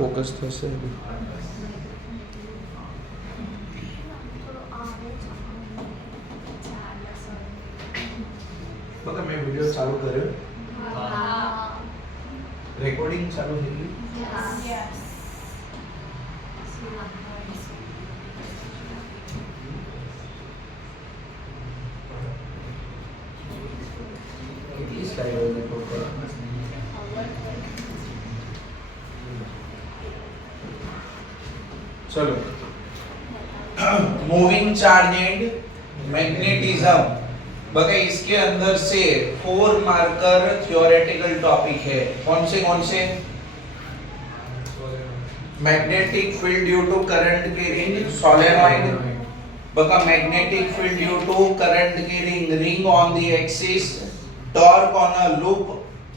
Focus થશે. તો તમે વિડિયો ચાલુ કર્યો? હા. રેકોર્ડિંગ ચાલુ થઈ ગઈ? Yes. કેટલી સ્લાઇડો છે ટોટલ? चलो, मूविंग चार्ज एंड मैग्नेटिज्म. बगा इसके अंदर से 4 मार्कर थ्योरेटिकल टॉपिक है. कौन से? Magnetic field due to current carrying solenoid. बगा magnetic field due to current carrying ring on the axis, torque on a loop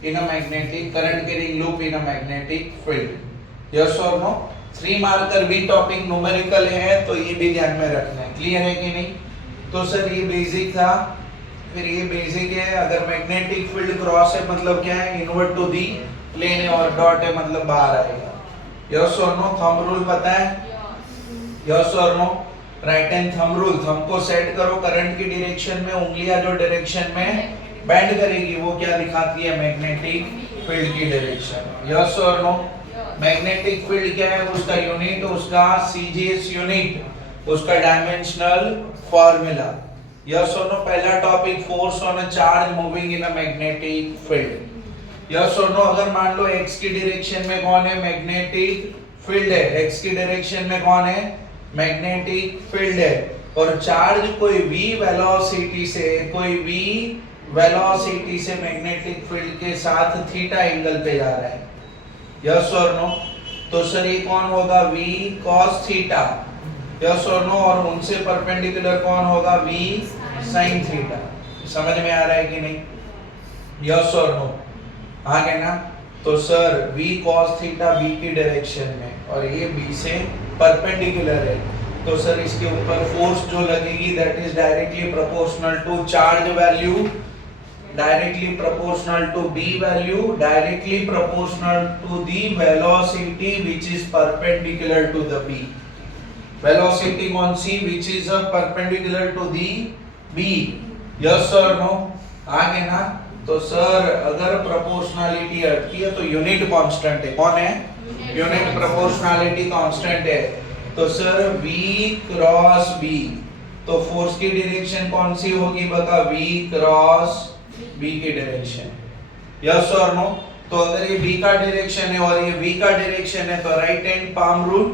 in a magnetic current carrying loop in a magnetic field. Yes और no? 3 marker भी topic numerical है तो ये भी ध्यान में रखना है. क्लियर है कि नहीं? तो सर ये बेसिक था, फिर ये बेसिक है. अगर मैग्नेटिक फील्ड क्रॉस है मतलब क्या है? इनवर्ट टू दी प्लेन है, और डॉट है मतलब बाहर आएगा. यस और नो? थंब रूल पता है? यस और no? Right hand thumb rule. Thumb को सेट करो करंट की डायरेक्शन में, उंगलियां जो डायरेक्शन में बेंड करेगी वो क्या दिखाती है? मैग्नेटिक फील्ड की डायरेक्शन. यस और नो? मैग्नेटिक फील्ड क्या है? उसका यूनिट, उसका सीजीएस यूनिट, उसका डायमेंशनल फार्मूला. यस और नो? पहला topic force on a charge moving in a magnetic field. Yes और नो? अगर मान लो x की डायरेक्शन में कौन है? मैग्नेटिक फील्ड है. x की डायरेक्शन में कौन है? मैग्नेटिक फील्ड है. और चार्ज कोई v वेलोसिटी से मैग्नेटिक फील्ड के साथ थीटा एंगल पे जा रहा है. यस और नो? तो सर ये कौन होगा? v cos theta. यस और नो? और उनसे परपेंडिकुलर कौन होगा? v sin theta. समझ में आ रहा है कि नहीं? यस और नो? आ गया ना? तो sir v cos theta b की डायरेक्शन में और ये b से परपेंडिकुलर है. तो सर इसके ऊपर फोर्स जो लगेगी that is directly proportional to charge value, directly proportional to b value, directly proportional to the velocity which is perpendicular to the b. Velocity कौन सी? which is perpendicular to the b. yes or no? आगे ना? तो sir अगर proportionality अटकी है तो unit constant है. कौन है? यूनिट प्रोपोर्शनलिटी कांस्टेंट है. तो सर v क्रॉस b, तो फोर्स की डायरेक्शन कौन सी होगी? बता v क्रॉस b की डायरेक्शन. यस और नो? तो अगर ये b का डायरेक्शन है और ये v का डायरेक्शन है तो राइट हैंड पाम रूल,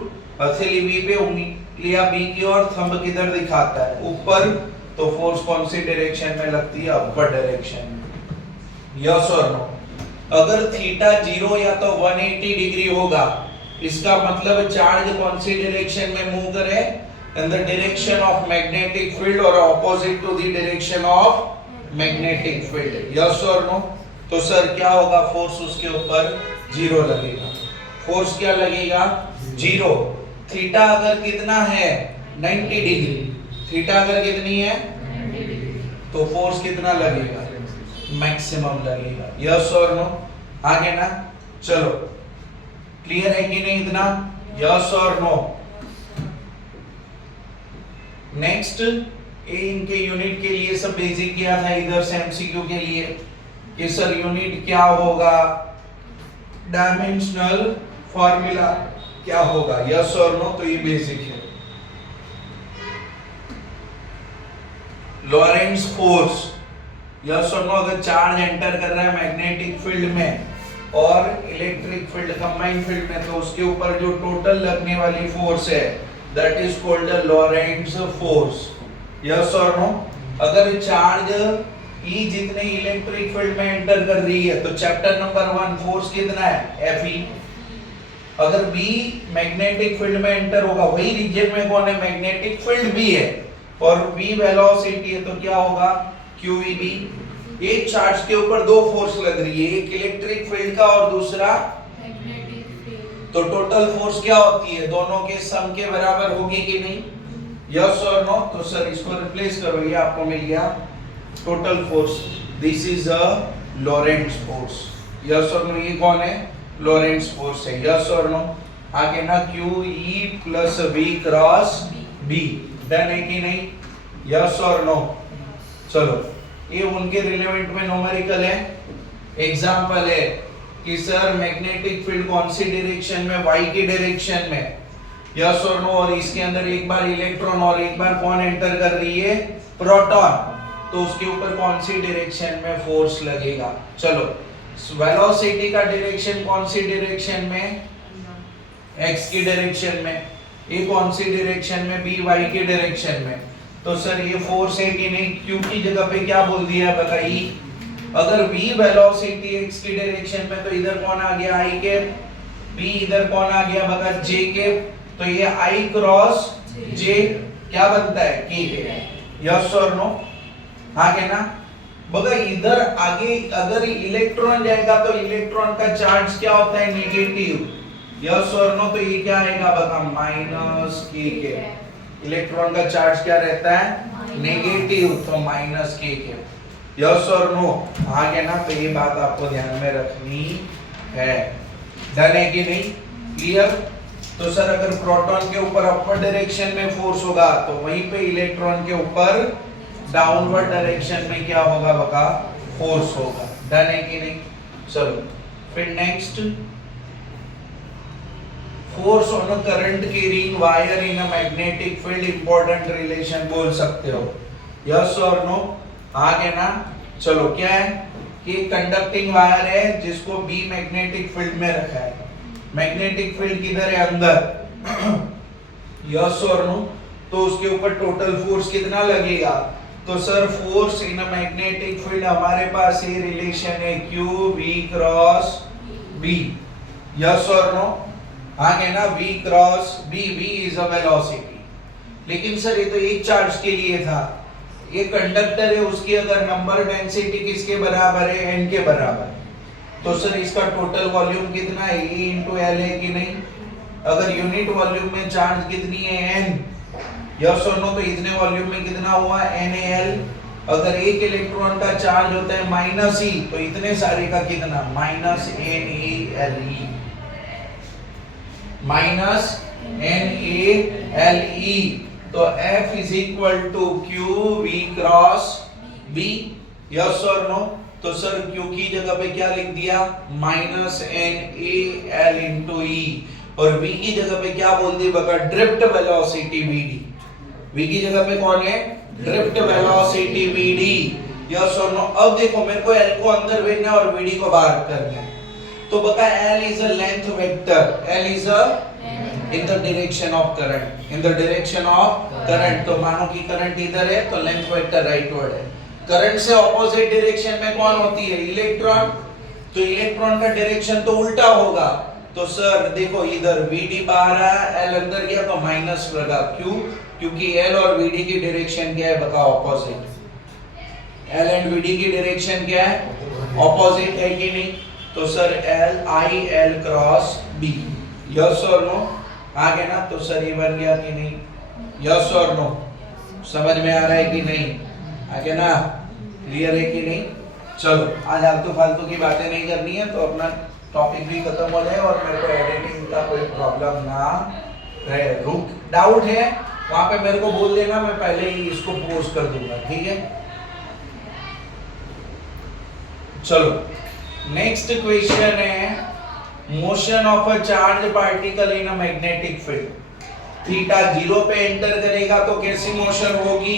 हथेली v पे, उंगलियां b की और थंब किधर दिखाता है? ऊपर. तो फोर्स कौन सी डायरेक्शन में लगती है? अपर डायरेक्शन में. यस और नो? अगर थीटा 0 या तो 180 डिग्री होगा, इसका मतलब चार्ज कौन सी डायरेक्शन में मूव करे? In the direction of magnetic field और opposite to the direction of magnetic field. Yes और नो? तो सर क्या होगा? फोर्स उसके ऊपर 0 लगेगा. फोर्स क्या लगेगा? 0. थीटा अगर कितना है? 90 डिग्री. थीटा अगर कितनी है? 90 डिग्री. तो फोर्स कितना लगेगा? मैक्सिमम लगेगा. यस और नो? आगे ना? चलो, क्लियर है कि नहीं इतना? यस और नो? नेक्स्ट इनके यूनिट के लिए सब बेसिक किया था इधर से एमसीक्यू के लिए कि सर यूनिट क्या होगा, डायमेंशनल फार्मूला क्या होगा. यस और नो? तो ये बेसिक है. Lorentz force. यस और नो? अगर चार्ज एंटर कर रहा है मैग्नेटिक फील्ड में और इलेक्ट्रिक फील्ड कंबाइंड फील्ड में, तो उसके ऊपर जो टोटल लगने वाली फोर्स है that is called the Lorentz force. Yes और नो? अगर चार्ज E जितने इलेक्ट्रिक फील्ड में एंटर कर रही है तो चैप्टर नंबर 1 फोर्स कितना है? Fe. अगर B मैग्नेटिक फील्ड में एंटर होगा, वही रीजन में कौन है? मैग्नेटिक फील्ड भी है और V वेलोसिटी है, तो क्या होगा? QEB. एक चार्ज के ऊपर दो फोर्स लग रही है, एक इलेक्ट्रिक फील्ड का और दूसरा मैग्नेटिक फील्ड. तो टोटल फोर्स क्या होती है? दोनों के सम के बराबर होगी कि नहीं? यस और नो? तो सर इसको रिप्लेस करो, ये आपको मिल गया total force. This is a Lorentz force. Yes और नो? ये कौन है? लॉरेंट्ज फोर्स है. यस और नो? आगे ना q E plus v cross B, done है कि नहीं? यस और नो? चलो ये उनके रिलेवेंट में न्यूमेरिकल है। एग्जांपल है कि सर मैग्नेटिक फील्ड कौन सी डायरेक्शन में, वाई की डायरेक्शन में, यस और नो? और इसके अंदर एक बार इलेक्ट्रॉन और एक बार कौन एंटर कर रही है, प्रोटॉन, तो उसके ऊपर कौन सी डायरेक्शन में फोर्स लगेगा? चलो वेलोसिटी का डायरेक्शन कौन सी डायरेक्शन में, एक्स की डायरेक्शन में, ये कौन सी डायरेक्शन में, बी वाई की डायरेक्शन में। तो सर ये फोर्स है कि नहीं? क्यू की जगह पे क्या बोल दिया है बताइए? अगर v वेलोसिटी x की डायरेक्शन में तो इधर कौन आ गया, i के, b इधर कौन आ गया बता, j के, तो ये i क्रॉस j क्या बनता है, k के। यस और नो? आगे ना बगा इधर आगे अगर इलेक्ट्रॉन जाएगा तो इलेक्ट्रॉन का चार्ज क्या होता है, नेगेटिव। यस और नो? तो ये क्या आएगा बता, माइनस k के। इलेक्ट्रॉन का चार्ज क्या रहता है, नेगेटिव, तो माइनस k के। यस और नो? आगे ना तो ये बात आपको ध्यान में रखनी है। डन है कि नहीं? क्लियर? तो सर अगर प्रोटॉन के ऊपर अपर डायरेक्शन में फोर्स होगा तो वहीं पे इलेक्ट्रॉन के ऊपर डाउनवर्ड डायरेक्शन में क्या होगा बका, फोर्स होगा। डन है कि नहीं? चलो फिर next, force on a current carrying wire in a magnetic field, important relation बोल सकते हो। यस और नो? आगे ना चलो क्या है कि कंडक्टिंग वायर है जिसको बी मैग्नेटिक फील्ड में रखा है। मैग्नेटिक फील्ड किधर है, अंदर। यस और नो? तो उसके ऊपर टोटल फोर्स कितना लगेगा? तो sir force in a magnetic field हमारे पास ये रिलेशन है Q V cross B। Yes और नो? आगे ना V cross B, V is a velocity. लेकिन सर ये तो एक चार्ज के लिए था, ये कंडक्टर है, उसकी अगर नंबर डेंसिटी किसके बराबर है, n के बराबर, तो सर इसका टोटल वॉल्यूम कितना है, E into L है कि नहीं? अगर यूनिट वॉल्यूम में चार्ज कितनी है, n। यस और नो? तो इतने वॉल्यूम में कितना हुआ, NaL। अगर एक इलेक्ट्रॉन का चार्ज होता है माइनस E, तो इतने सारे का कितना, माइनस NaLe, माइनस NaLe। तो F is equal to Q V cross B। Yes और नो? तो सर Q की जगह पे क्या लिख दिया, माइनस NaL इंटू E, और V की जगह पे क्या बोल दी बका, ड्रिफ्ट वेलोसिटी Vd। V की जगह पे कौन है, ड्रिफ्ट वेलोसिटी Vd। यस और नो? अब देखो मेरे को L को अंदर भेजना है और Vd को बाहर करना है, तो बका L is a length vector, L is a in the direction of current, in the direction of current। तो मानो कि करंट इधर है तो लेंथ वेक्टर राइटवर्ड है। करंट से ऑपोजिट डायरेक्शन में कौन होती है, इलेक्ट्रॉन, तो इलेक्ट्रॉन का डायरेक्शन तो उल्टा होगा। तो सर देखो इधर Vd बाहर आया, L अंदर गया तो माइनस लगा, क्यों? क्योंकि L और Vd की डायरेक्शन क्या है बता, ऑपोजिट। L एंड Vd की डायरेक्शन क्या है, ऑपोजिट है कि नहीं? तो sir I L cross B। Yes और नो? आगे ना तो सर ये बन गया कि नहीं? यस और नो? समझ में आ रहा है कि नहीं? आगे ना क्लियर है कि नहीं? चलो आज आलतू फालतू की बातें नहीं करनी है, तो अपना टॉपिक भी खत्म हो जाए और मेरे को एडिटिंग का कोई प्रॉब्लम ना रहे। रुक डाउट है वहां पे मेरे को बोल देना, मैं पहले ही इसको पोस्ट कर दूंगा, ठीक है? चलो नेक्स्ट क्वेश्चन है, motion of a charge particle in a magnetic field. Theta 0 पे एंटर करेगा तो कैसी मोशन होगी,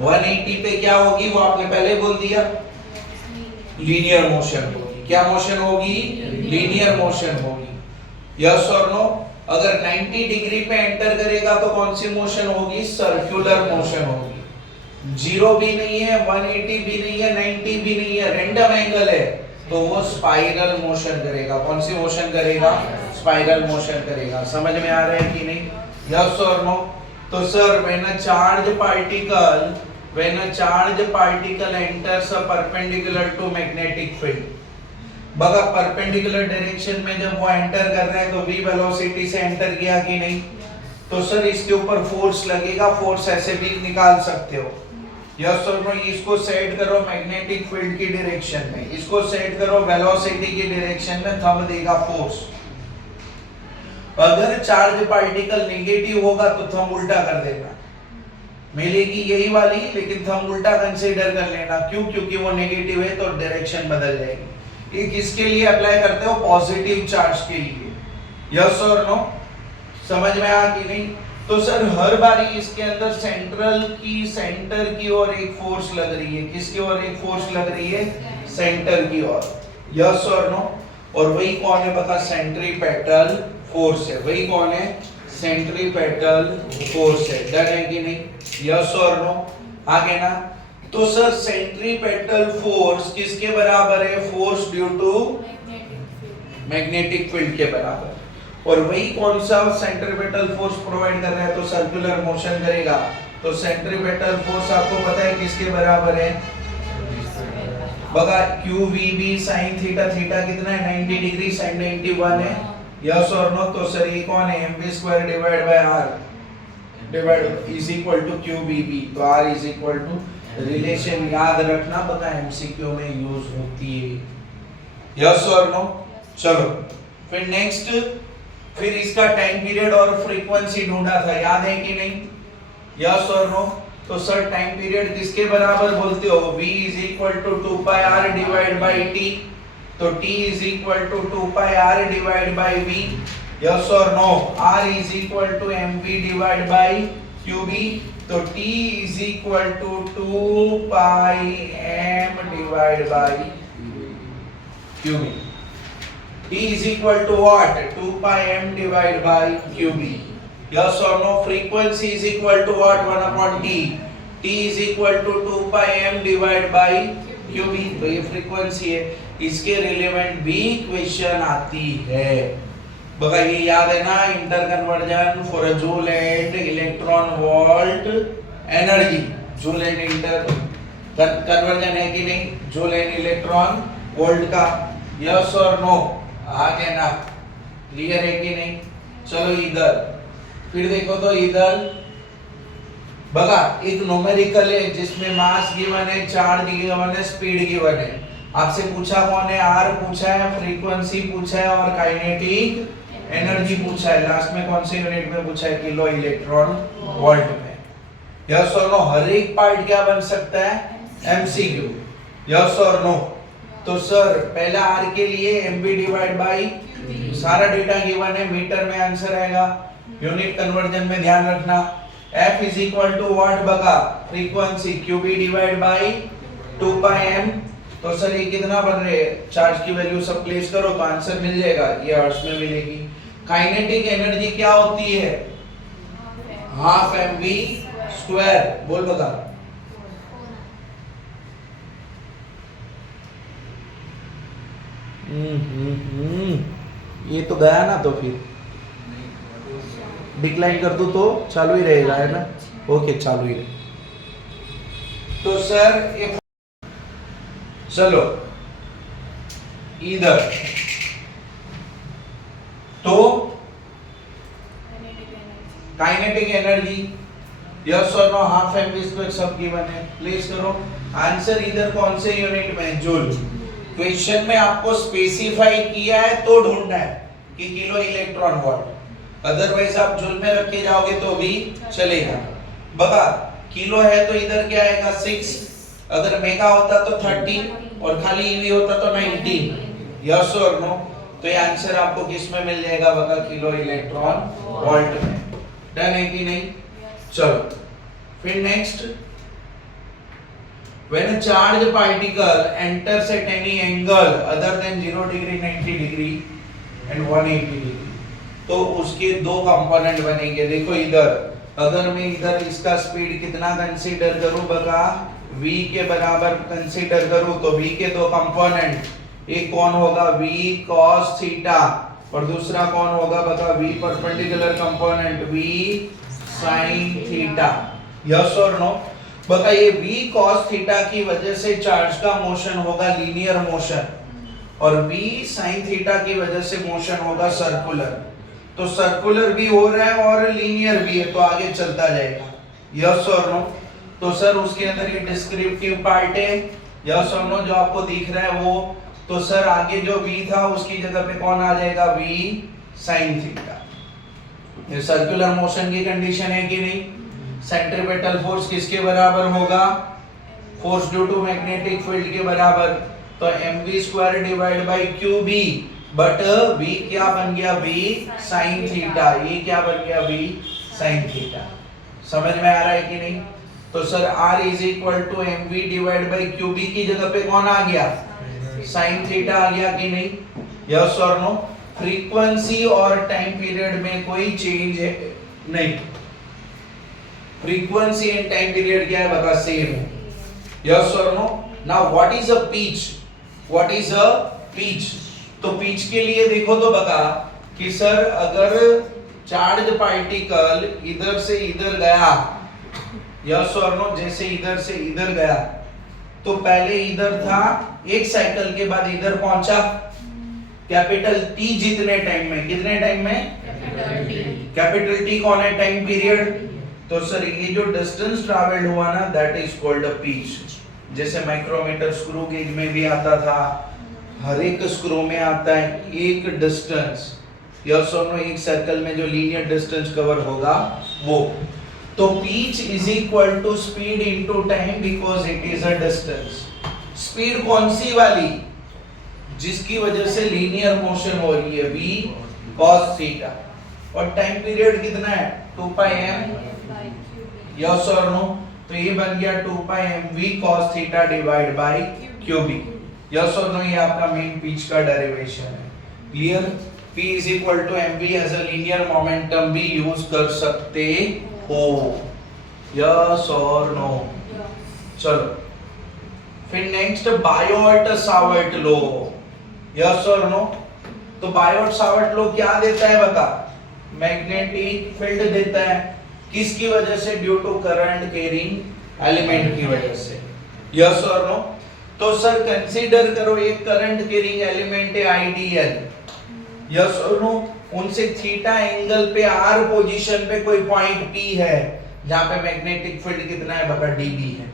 180 पे क्या होगी, वो आपने पहले बोल दिया, लीनियर मोशन होगी। क्या मोशन होगी, लीनियर मोशन होगी। यस और नो? अगर 90 डिग्री पे एंटर करेगा तो कौन सी मोशन होगी, सर्कुलर मोशन होगी। 0 भी नहीं है, 180 भी नहीं है, 90 भी नहीं है, रैंडम एंगल है, तो वो स्पाइरल मोशन करेगा। कौन सी मोशन करेगा, स्पाइरल मोशन करेगा। समझ में आ रहा है कि नहीं? यस और नो? तो sir when a charge particle enters a perpendicular to magnetic field, बगा परपेंडिकुलर डायरेक्शन में जब वो एंटर कर रहे हैं तो v वेलोसिटी से एंटर किया कि नहीं? तो सर इसके ऊपर फोर्स लगेगा, फोर्स ऐसे भी निकाल सकते हो। यस और नो? इसको सेट करो मैग्नेटिक फील्ड की डायरेक्शन में, इसको सेट करो वेलोसिटी की डायरेक्शन में, थंब देगा फोर्स। अगर चार्ज पार्टिकल नेगेटिव होगा तो थंब उल्टा कर देना, मिलेगी यही वाली, लेकिन थंब उल्टा कंसीडर कर लेना। क्यों? क्योंकि वो नेगेटिव है तो डायरेक्शन बदल जाएगी। ये किसके लिए अप्लाई करते हो? पॉजिटिव चार्ज के लिए। यस और नो? समझ में आ कि नहीं? तो सर हर बारी इसके अंदर सेंटर की ओर एक फोर्स लग रही है। किसकी ओर एक फोर्स लग रही है? सेंटर की ओर। यस और नो? और वही कौन है बता? सेंट्रीपेटल फोर्स है। वही कौन है? सेंट्रीपेटल फोर्स है। डन है कि नहीं? यस और नो? आगे ना, तो सर सेंट्रीपेटल फोर्स किसके बराबर है? Force due to magnetic field के बराबर। और वही कौन सा सेंट्रीपेटल फोर्स प्रोवाइड कर रहा है? तो सर्कुलर मोशन करेगा। तो सेंट्रीपेटल फोर्स आपको पता है किसके बराबर है? बगा QVB sin थीटा, थीटा कितना है? 90 डिग्री, sin 91 है। यस और नो? तो सर ये कौन है? mv² divide by r divide is equal to QVB। तो r is equal to, relation याद रखना, बता एमसीक्यू में यूज होती है। यस और नो? चलो फिर नेक्स्ट, फिर इसका टाइम पीरियड और फ्रीक्वेंसी ढूंढा था, याद है कि नहीं? यस और नो? तो सर टाइम पीरियड किसके बराबर बोलते हो? v is equal to 2 pi r divide by t। तो t is equal to 2 pi r divide by v। Yes और no? r is equal to mv divide by qb। तो t is equal to 2 pi m divide by qb। t is equal to what? 2 pi m divided by qb. Yes or no? Frequency is equal to what? 1 upon t. t is equal to 2 pi m divided by qb. तो ये frequency है। इसके relevant भी equation आती है। बगा ये याद है ना? Inter conversion for a joule and electron volt energy. Joule and inter conversion है कि नहीं? जूल एंड इलेक्ट्रॉन वोल्ट का। यस और नो? आगे ना, क्लियर है कि नहीं? चलो इधर फिर देखो, तो इधर बगा एक न्यूमेरिकल है जिसमें मास गिवन है, चार्ज गिवन है, स्पीड गिवन है। आपसे पूछा कौन है? आर पूछा है, फ्रीक्वेंसी पूछा है और काइनेटिक एनर्जी पूछा है। लास्ट में कौन से यूनिट में पूछा है? किलो इलेक्ट्रॉन वोल्ट में। यस और नो? हर एक पार्ट क्या बन सकता है? एमसीक्यू। यस और नो? तो सर पहला आर के लिए mv डिवाइड बाई, सारा डेटा गिवन है, मीटर में आंसर आएगा। यूनिट कन्वर्जन में ध्यान रखना। f is equal to what बगा? Frequency qb divide by 2 pi m। तो सर ये कितना बन रहे हैं? चार्ज की वैल्यू सब प्लेस करो तो आंसर मिल जाएगा। ये हर्ट्ज में मिलेगी। काइनेटिक एनर्जी क्या होती है? Half mv square. बोल बगा। ये तो गया ना, तो फिर डिक्लाइन कर दूं तो चालू ही रहेगा, है ना? ओके, चालू ही रहे। तो सर ये चलो इधर तो काइनेटिक एनर्जी, यस और नो? हाफ एम स्क्वायर सब गिवन है, प्लेस करो। आंसर इधर कौन से यूनिट में? जूल। क्वेश्चन में आपको स्पेसिफाई किया है तो ढूंढना है कि किलो इलेक्ट्रॉन वोल्ट, अदरवाइज आप जूल में रख के जाओगे तो भी चलेगा। बता किलो है तो इधर क्या आएगा? 6। अगर मेगा होता तो 30 और खाली ईवी होता तो 19। यस और नो? तो ये आंसर आपको किस में मिल जाएगा? बता किलो इलेक्ट्रॉन वोल्ट में। डन है कि नहीं? चलो फिर next, when a charged particle enters at any angle other than 0 degree, 90 degree and 180 degree, तो उसके दो कंपोनेंट बनेंगे। देखो इधर, अगर मैं इधर इसका स्पीड कितना कंसीडर करूं बगा? v के बराबर कंसीडर करूं तो v के दो कंपोनेंट, एक कौन होगा? v cos थीटा और दूसरा कौन होगा बता? v perpendicular component v sin theta. Yes और नो? बताइए v cos थीटा की वजह से चार्ज का मोशन होगा लीनियर मोशन और v sin थीटा की वजह से मोशन होगा सर्कुलर। तो सर्कुलर भी हो रहा है और लीनियर भी है, तो आगे चलता जाएगा। यस और नो? तो सर उसके अंदर ये डिस्क्रिप्टिव पार्ट है। यस और नो? जो आपको दिख रहा है वो, तो सर आगे जो v था उसकी जगह पे कौन आ जाएगा? v sin theta. ये सर्कुलर मोशन की कंडीशन है कि नहीं? सेंट्रीपेटल फोर्स किसके बराबर होगा? Force due to magnetic field के बराबर। तो mv square divide by qb, but v क्या बन गया? v sin theta. ये क्या बन गया? v sin theta. समझ में आ रहा है कि नहीं? तो sir r is equal to mv divide by qb की जगह पे कौन आ गया? sin थीटा आ गया कि नहीं? यस और नो? फ्रीक्वेंसी और टाइम पीरियड में कोई चेंज है नहीं। फ्रीक्वेंसी एंड टाइम पीरियड क्या है? बता, सेम है। यस और no? Now what is a pitch? What is a pitch? तो पिच के लिए देखो तो बता कि सर अगर चार्ज पार्टिकल इधर से इधर गया, यस और नो, जैसे इधर से इधर गया, तो पहले इधर था, एक साइकिल के बाद इधर पहुंचा, कैपिटल टी जितने टाइम में, कितने टाइम में? कैपिटल टी कौन है? Time period. तो सर ये जो डिस्टेंस ट्रैवल्ड हुआ ना, that is called a pitch. जैसे माइक्रोमीटर स्क्रू गेज में भी आता था, हर एक स्क्रू में आता है एक डिस्टेंस, यस और नो, एक सर्कल में जो लीनियर डिस्टेंस कवर होगा वो। तो pitch is equal to speed into time because it is a distance. Speed कौन सी वाली? जिसकी वजह से लीनियर मोशन हो रही है, v cos थीटा। और टाइम पीरियड कितना है? 2 पाई m, यस और नो? तो ये बन गया 2 pi mv cos theta divide by qb। Yes और नो? ये आपका मेन पिच का डेरिवेशन है। Clear? p is equal to mv as a linear momentum भी यूज कर सकते हो। यस और नो? चलो फिर next, Biot Savart law. Yes और नो? तो बायोट सावर्ट लॉ क्या देता है? बता, मैग्नेटिक फील्ड देता है। किसकी वजह से? Due to current carrying element की वजह से। यस और नो? तो सर कंसीडर करो एक करंट कैरिंग एलिमेंट है आईडीएल, यस और नो? उनसे थीटा एंगल पे आर पोजीशन पे कोई पॉइंट पी है जहां पे मैग्नेटिक फील्ड कितना है? बता, डीबी है।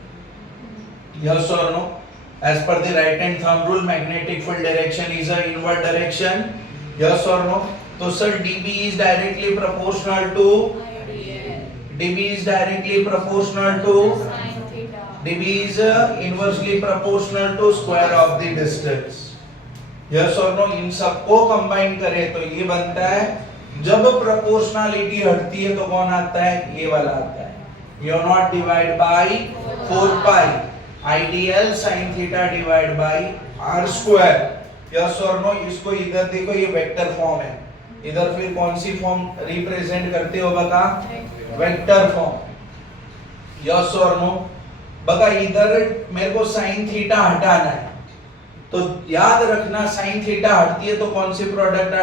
यस और no? As per the right hand thumb rule, magnetic field direction is a inward direction. Yes or no? तो sir dB is directly proportional to dB is directly proportional to dB is inversely proportional to square of the distance. Yes or no? इन सबको combine करें तो ये बनता है, जब proportionality हटती है तो कौन आता है? ये वाला आता है, mu naught divide by 4 pi I dl sine theta divide by R square. Yes और नो? इसको इधर देखो, ये वेक्टर फॉर्म है, इधर फिर कौन सी फॉर्म रिप्रेजेंट करते हो? बता, वेक्टर फॉर्म। यस और नो? बता, इधर मेरे को साइन थीटा हटाना है, तो याद रखना साइन थीटा हटती है तो कौन सी प्रोडक्ट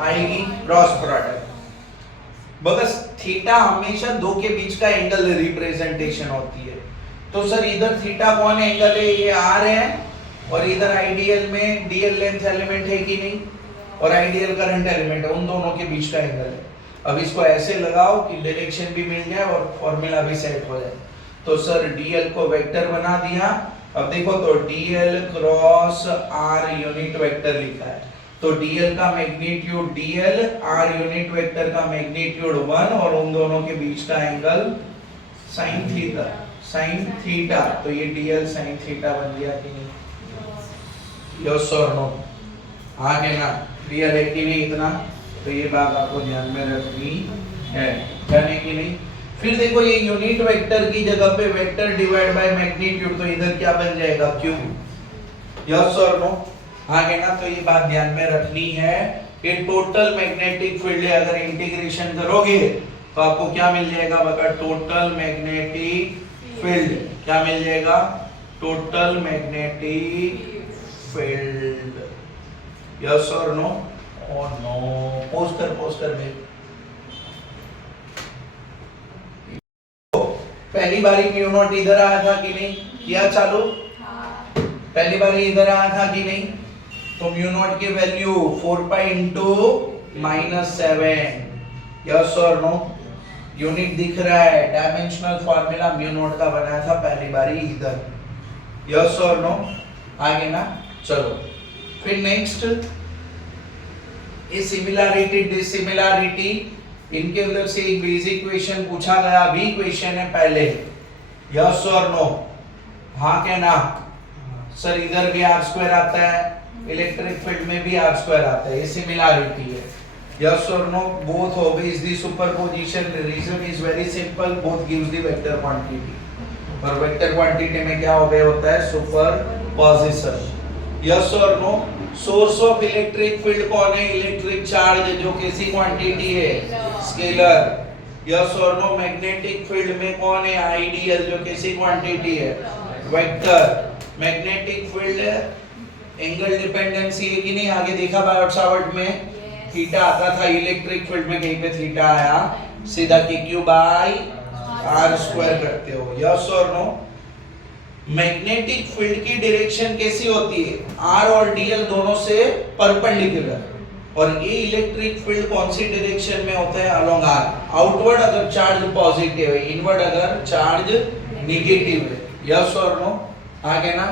आएगी? Cross product. बस थीटा हमेशा दो के बीच का एंगल रिप्रेजेंटेशन होती है। तो सर इधर थीटा कौन एंगल है? ये आर है, और इधर आइडियल में डीएल लेंथ एलिमेंट है कि नहीं, और आइडियल करंट एलिमेंट है, उन दोनों के बीच का एंगल है। अब इसको ऐसे लगाओ कि डायरेक्शन भी मिल जाए और फॉर्मूला भी सेट हो जाए। तो सर डीएल को वेक्टर बना दिया। अब देखो तो DL cross R unit vector लिखा है, तो डीएल का magnitude DL, R unit vector का मैग्नीट्यूड 1, और उन दोनों के बीच का angle sine theta, sine theta. तो ये डीएल साइन थीटा बन गया कि नहीं? यस और नो? आगे ना क्लियर है कि नहीं इतना? तो ये बात आपको ध्यान में रखनी है, जाने की नहीं। फिर देखो ये यूनिट वेक्टर की जगह पे वेक्टर डिवाइड बाय मैग्नीट्यूड, तो इधर क्या बन जाएगा? क्यू। यस और नो? आगे ना तो ये बात ध्यान में रखनी है कि टोटल मैग्नेटिक फील्ड अगर इंटीग्रेशन करोगे तो आपको क्या मिल जाएगा? बता, टोटल मैग्नेटिक फील्ड क्या मिल जाएगा? Total magnetic field. यस और नो? और नो? पोस्ट कर दे। पहली बारी म्यू नॉट इधर आया था कि नहीं? किया चालू? पहली बारी इधर आया था कि नहीं? तो म्यू नॉट की वैल्यू 4 पाई इंटू -7। यस और नो? यूनिट दिख रहा है, डायमेंशनल फार्मूला म्यू नॉट का बनाया था पहली बारी इधर। यस और नो? आगे ना चलो फिर नेक्स्ट, ये सिमिलैरिटी डिसिमिलैरिटी इनके अंदर से एक बेसिक क्वेश्चन पूछा गया, अभी क्वेश्चन है पहले, यस और नो, हाँ क्या ना? सर इधर भी आर स्क्वायर आता है, इलेक्ट्रिक फील्ड में भी आर स्क्वायर आता है, ये सिमिलैरिटी है। यस और no, both obeys the superposition. The reason is very simple, both gives the vector quantity. और वेक्टर क्वांटिटी में क्या ओबे होता है? सुपरपोजिशन। यस और no, source of electric field कौन है? इलेक्ट्रिक चार्ज, जो कैसी क्वांटिटी है? स्केलर। यस और नो, मैग्नेटिक फील्ड में कौन है? आइडियल, जो कैसी क्वांटिटी है? Vector. Magnetic field angle dependency है कि नहीं? आगे देखा बायोट सावर्ट में थीटा आता था, इलेक्ट्रिक फील्ड में कहीं पे थीटा आया, सीधा KQ बाय आर स्क्वायर करते हो। यस और नो, मैग्नेटिक फील्ड की डायरेक्शन कैसी होती है? आर और डीएल दोनों से परपेंडिकुलर, और ये इलेक्ट्रिक फील्ड कौन सी डायरेक्शन में होता है? Along are. आउटवर्ड अगर चार्ज पॉजिटिव है, इनवर्ड अगर चार्ज नेगेटिव है। यस और नो, आगे ना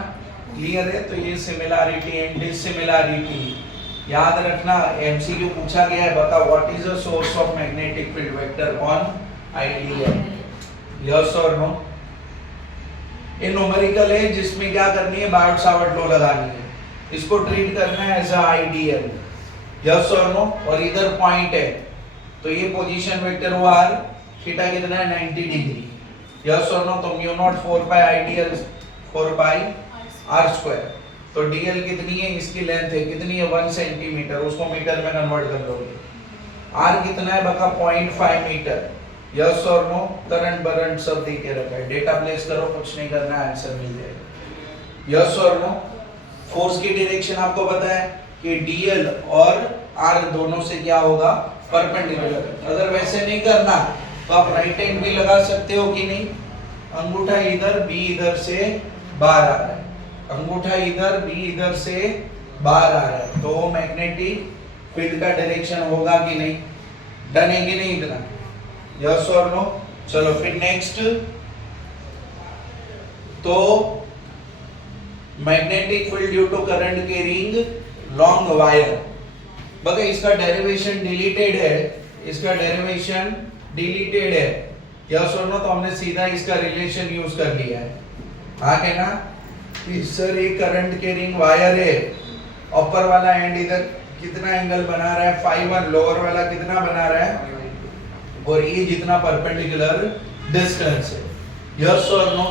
क्लियर है? तो ये सिमिलैरिटी एंड डिसिमिलैरिटी याद रखना। एमसीक्यू पूछा गया है, बता what is the source of magnetic field vector on ideal. Yes और नो, ये न्यूमेरिकल है जिसमें क्या करनी है? बायोट सावर्ट लॉ लगानी है, इसको ट्रीट करना है एज अ आइडियल। यस और नो, और इधर पॉइंट है, तो ये पोजीशन वेक्टर हुआ आर, थीटा कितना है? 90 डिग्री। यस और नो, तो mu naught 4 pi ideal 4 pi R square. तो डीएल कितनी है? इसकी लेंथ है कितनी है? 1 सेंटीमीटर, उसको मीटर में कन्वर्ट कर लोगे। आर कितना है बका? 0.5 मीटर। यस और नो, करंट बरंट सब दे के रखा है, डेटा प्लेस करो, कुछ नहीं करना है, आंसर मिल जाएगा। यस और नो, फोर्स की डायरेक्शन आपको पता है कि डीएल और आर दोनों से क्या होगा? परपेंडिकुलर। अगर वैसे नहीं करना तो आप राइट हैंड भी लगा सकते हो कि नहीं? अंगूठा इधर, बी इधर से बाहर आ रहा है, अंगूठा इधर, बी इधर से बाहर आ रहा है, तो मैग्नेटिक फील्ड का डायरेक्शन होगा कि नहीं? डन है कि नहीं इतना? यस और नो। चलो फिर नेक्स्ट, तो magnetic field due to current carrying long wire, बघा इसका डेरिवेशन डिलीटेड है, इसका डेरिवेशन डिलीटेड है। यस और नो, तो हमने सीधा इसका रिलेशन यूज कर लिया है। हाँ क्या ना? सर ये करंट कैरिंग वायर है, ऊपर वाला एंड इधर कितना एंगल बना रहा है? φ1, लोअर वाला कितना बना रहा है? और ये जितना परपेंडिकुलर डिस्टेंस है। यस और नो,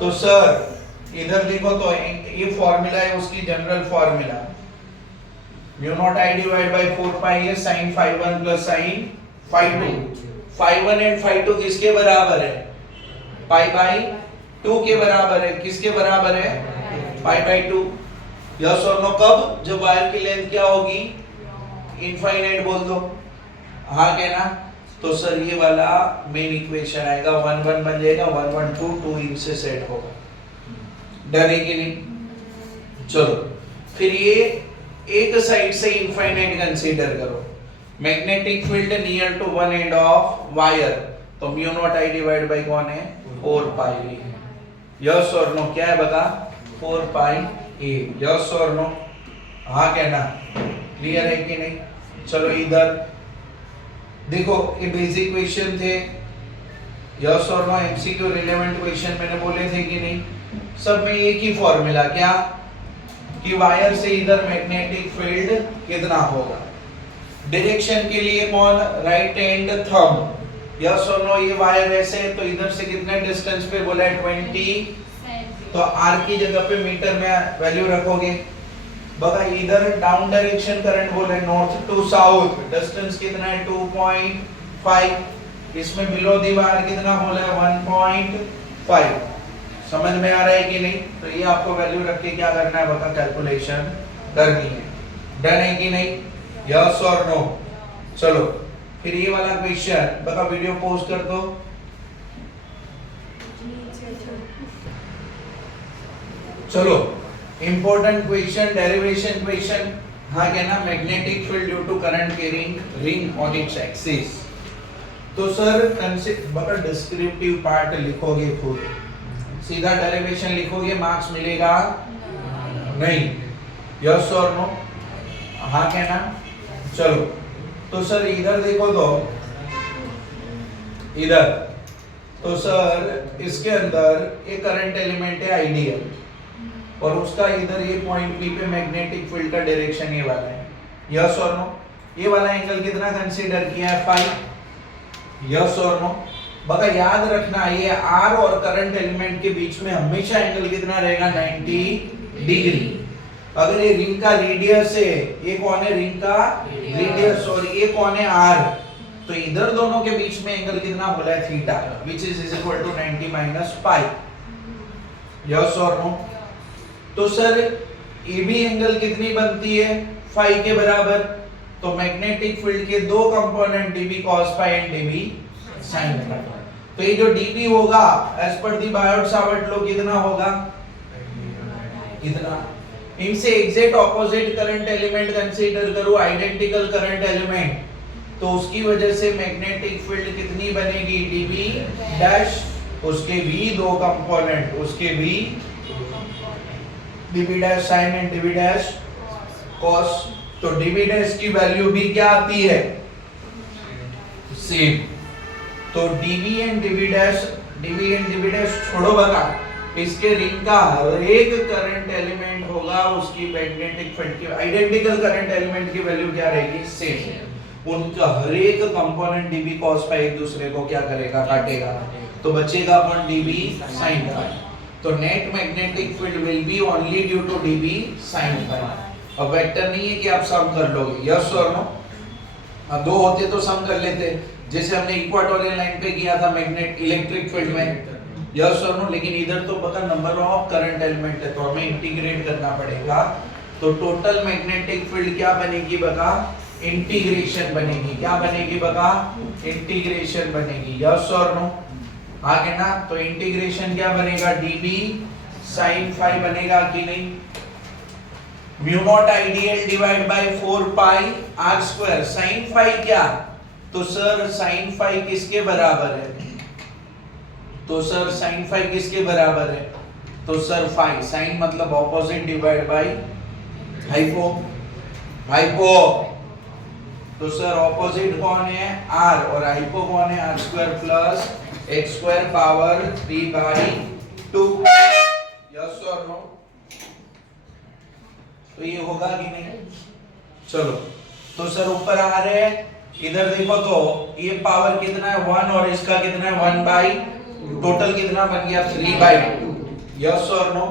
तो सर इधर देखो, तो ये फॉर्मूला है उसकी, general formula mu naught I divide by 4 पाई है sin φ1 प्लस sin φ2। φ1 एंड φ2 किसके बराबर है? पाई बाई 2 के बराबर है। किसके बराबर है? Pi by 2। यस और नो, कब? जब वायर की लेंथ क्या होगी? इनफाइनाइट बोल दो, हाँ क्या ना? तो सर ये वाला मेन इक्वेशन आएगा, 1 1 बन जाएगा, 1 1 2 2 इनसे सेट होगा। डन है कि नहीं? चलो फिर ये एक साइड से इनफाइनाइट कंसीडर करो, magnetic field near to one end of wire, तो mu naught I divide by कौन है? 4 पाई। यस और नो, क्या है बता? 4 पाई ए। यस और नो, हाँ क्या ना? क्लियर है कि नहीं? चलो इधर देखो, ये बेसिक क्वेश्चन थे। यस और नो, एमसीक्यू रिलेवेंट क्वेश्चन मैंने बोले थे कि नहीं? सब में एक ही फॉर्मूला, क्या कि वायर से इधर मैग्नेटिक फील्ड कितना होगा। डायरेक्शन के लिए कौन? Right hand thumb. यस और नो, ये वायर ऐसे है, तो इधर से कितने डिस्टेंस पे बोला है? 20। तो आर की जगह पे मीटर में वैल्यू रखोगे। बघा इधर डाउन डायरेक्शन करंट बोले, नॉर्थ टू साउथ, डिस्टेंस कितना है? 2.5। इसमें बिलो दीवार कितना बोला है? 1.5। समझ में आ रहा है कि नहीं? तो ये आपको वैल्यू रख के क्या करना है बता? कैलकुलेशन करनी है। डन है कि नहीं? यस और नो। चलो फिर ये वाला क्वेश्चन बता, वीडियो पॉज कर दो। चलो इंपॉर्टेंट क्वेश्चन, डेरिवेशन क्वेश्चन। हाँ क्या ना? Magnetic field due to current carrying ring on its axis. तो सर बता डिस्क्रिप्टिव पार्ट लिखोगे खुद, सीधा डेरिवेशन लिखोगे, मार्क्स मिलेगा नहीं। यस और नो, हाँ क्या ना? चलो तो सर इधर देखो, तो इधर, तो सर इसके अंदर एक करंट एलिमेंट है आइडियल और उसका इधर ये पॉइंट पी पे मैग्नेटिक फील्ड का डायरेक्शन ये वाला है, यस और नो। ये वाला एंगल कितना कंसीडर किया है, फाई, यस और नो। बगा याद रखना ये आर और करंट एलिमेंट के बीच में हमेशा एंगल कितना रहेगा, 90 डिग्री। अगर ये रिंग का रेडियस है, ये कौन है रिंग का रेडियस और ये कौन है आर, तो इधर दोनों के बीच में एंगल कितना बोला है, theta, which is equal to 90 minus pi, yes और नो। तो सर ये भी एंगल कितनी बनती है, फाई के बराबर। तो मैग्नेटिक फील्ड के दो component dB cos phi and dB sin phi। तो ये जो dB होगा एज पर दी बायोट-सावर्ट लॉ कितना होगा, इतना। इनसे exact opposite current element consider करो, आइडेंटिकल करंट एलिमेंट, तो उसकी वजह से मैग्नेटिक फील्ड कितनी बनेगी, dB डैश, उसके भी दो कंपोनेंट, उसके भी dB dash sin and dB dash cos। तो dB डैश की वैल्यू भी क्या आती है, सेम। तो dB एंड dB डैश छोड़ो बता, इसके रिंग का हर एक करंट एलिमेंट होगा उसकी मैग्नेटिक फील्ड की आइडेंटिकल करंट एलिमेंट की वैल्यू क्या रहेगी, सेम। उनका हर एक कंपोनेंट dB cos phi एक दूसरे को क्या करेगा, काटेगा, तो बचेगा अपन dB sin phi। तो net magnetic field will be only due to dB sin phi। अब वेक्टर नहीं है कि आप सम कर लोगे, यस और नो। अब दो होते तो सम कर लेते, जैसे हमने इक्वाटोरियल लाइन पे किया था मैग्नेट इलेक्ट्रिक फील्ड में, यस और नो। लेकिन इधर तो पता नंबर ऑफ करंट एलिमेंट है, तो हमें इंटीग्रेट करना पड़ेगा। तो टोटल मैग्नेटिक फील्ड क्या बनेगी बता, इंटीग्रेशन बनेगी, क्या बनेगी बता, इंटीग्रेशन बनेगी, यस और नो। आगे ना, तो इंटीग्रेशन क्या बनेगा, dB sin phi बनेगा कि नहीं, mu naught ideal divide by 4 pi r square. sin phi क्या, तो सर sin phi किसके बराबर है, तो सर sin phi किसके बराबर है, तो सर phi, sin मतलब ऑपोजिट डिवाइड बाय हाइपो, तो सर ऑपोजिट कौन है, r, और हाइपो कौन है, r square plus x square power 3/2, yes और नो। तो ये होगा कि नहीं, चलो। तो सर ऊपर आ रहे हैं, इधर देखो तो ये पावर कितना है 1 और इसका कितना है 1/, टोटल कितना बन गया 3/2, यस और नो।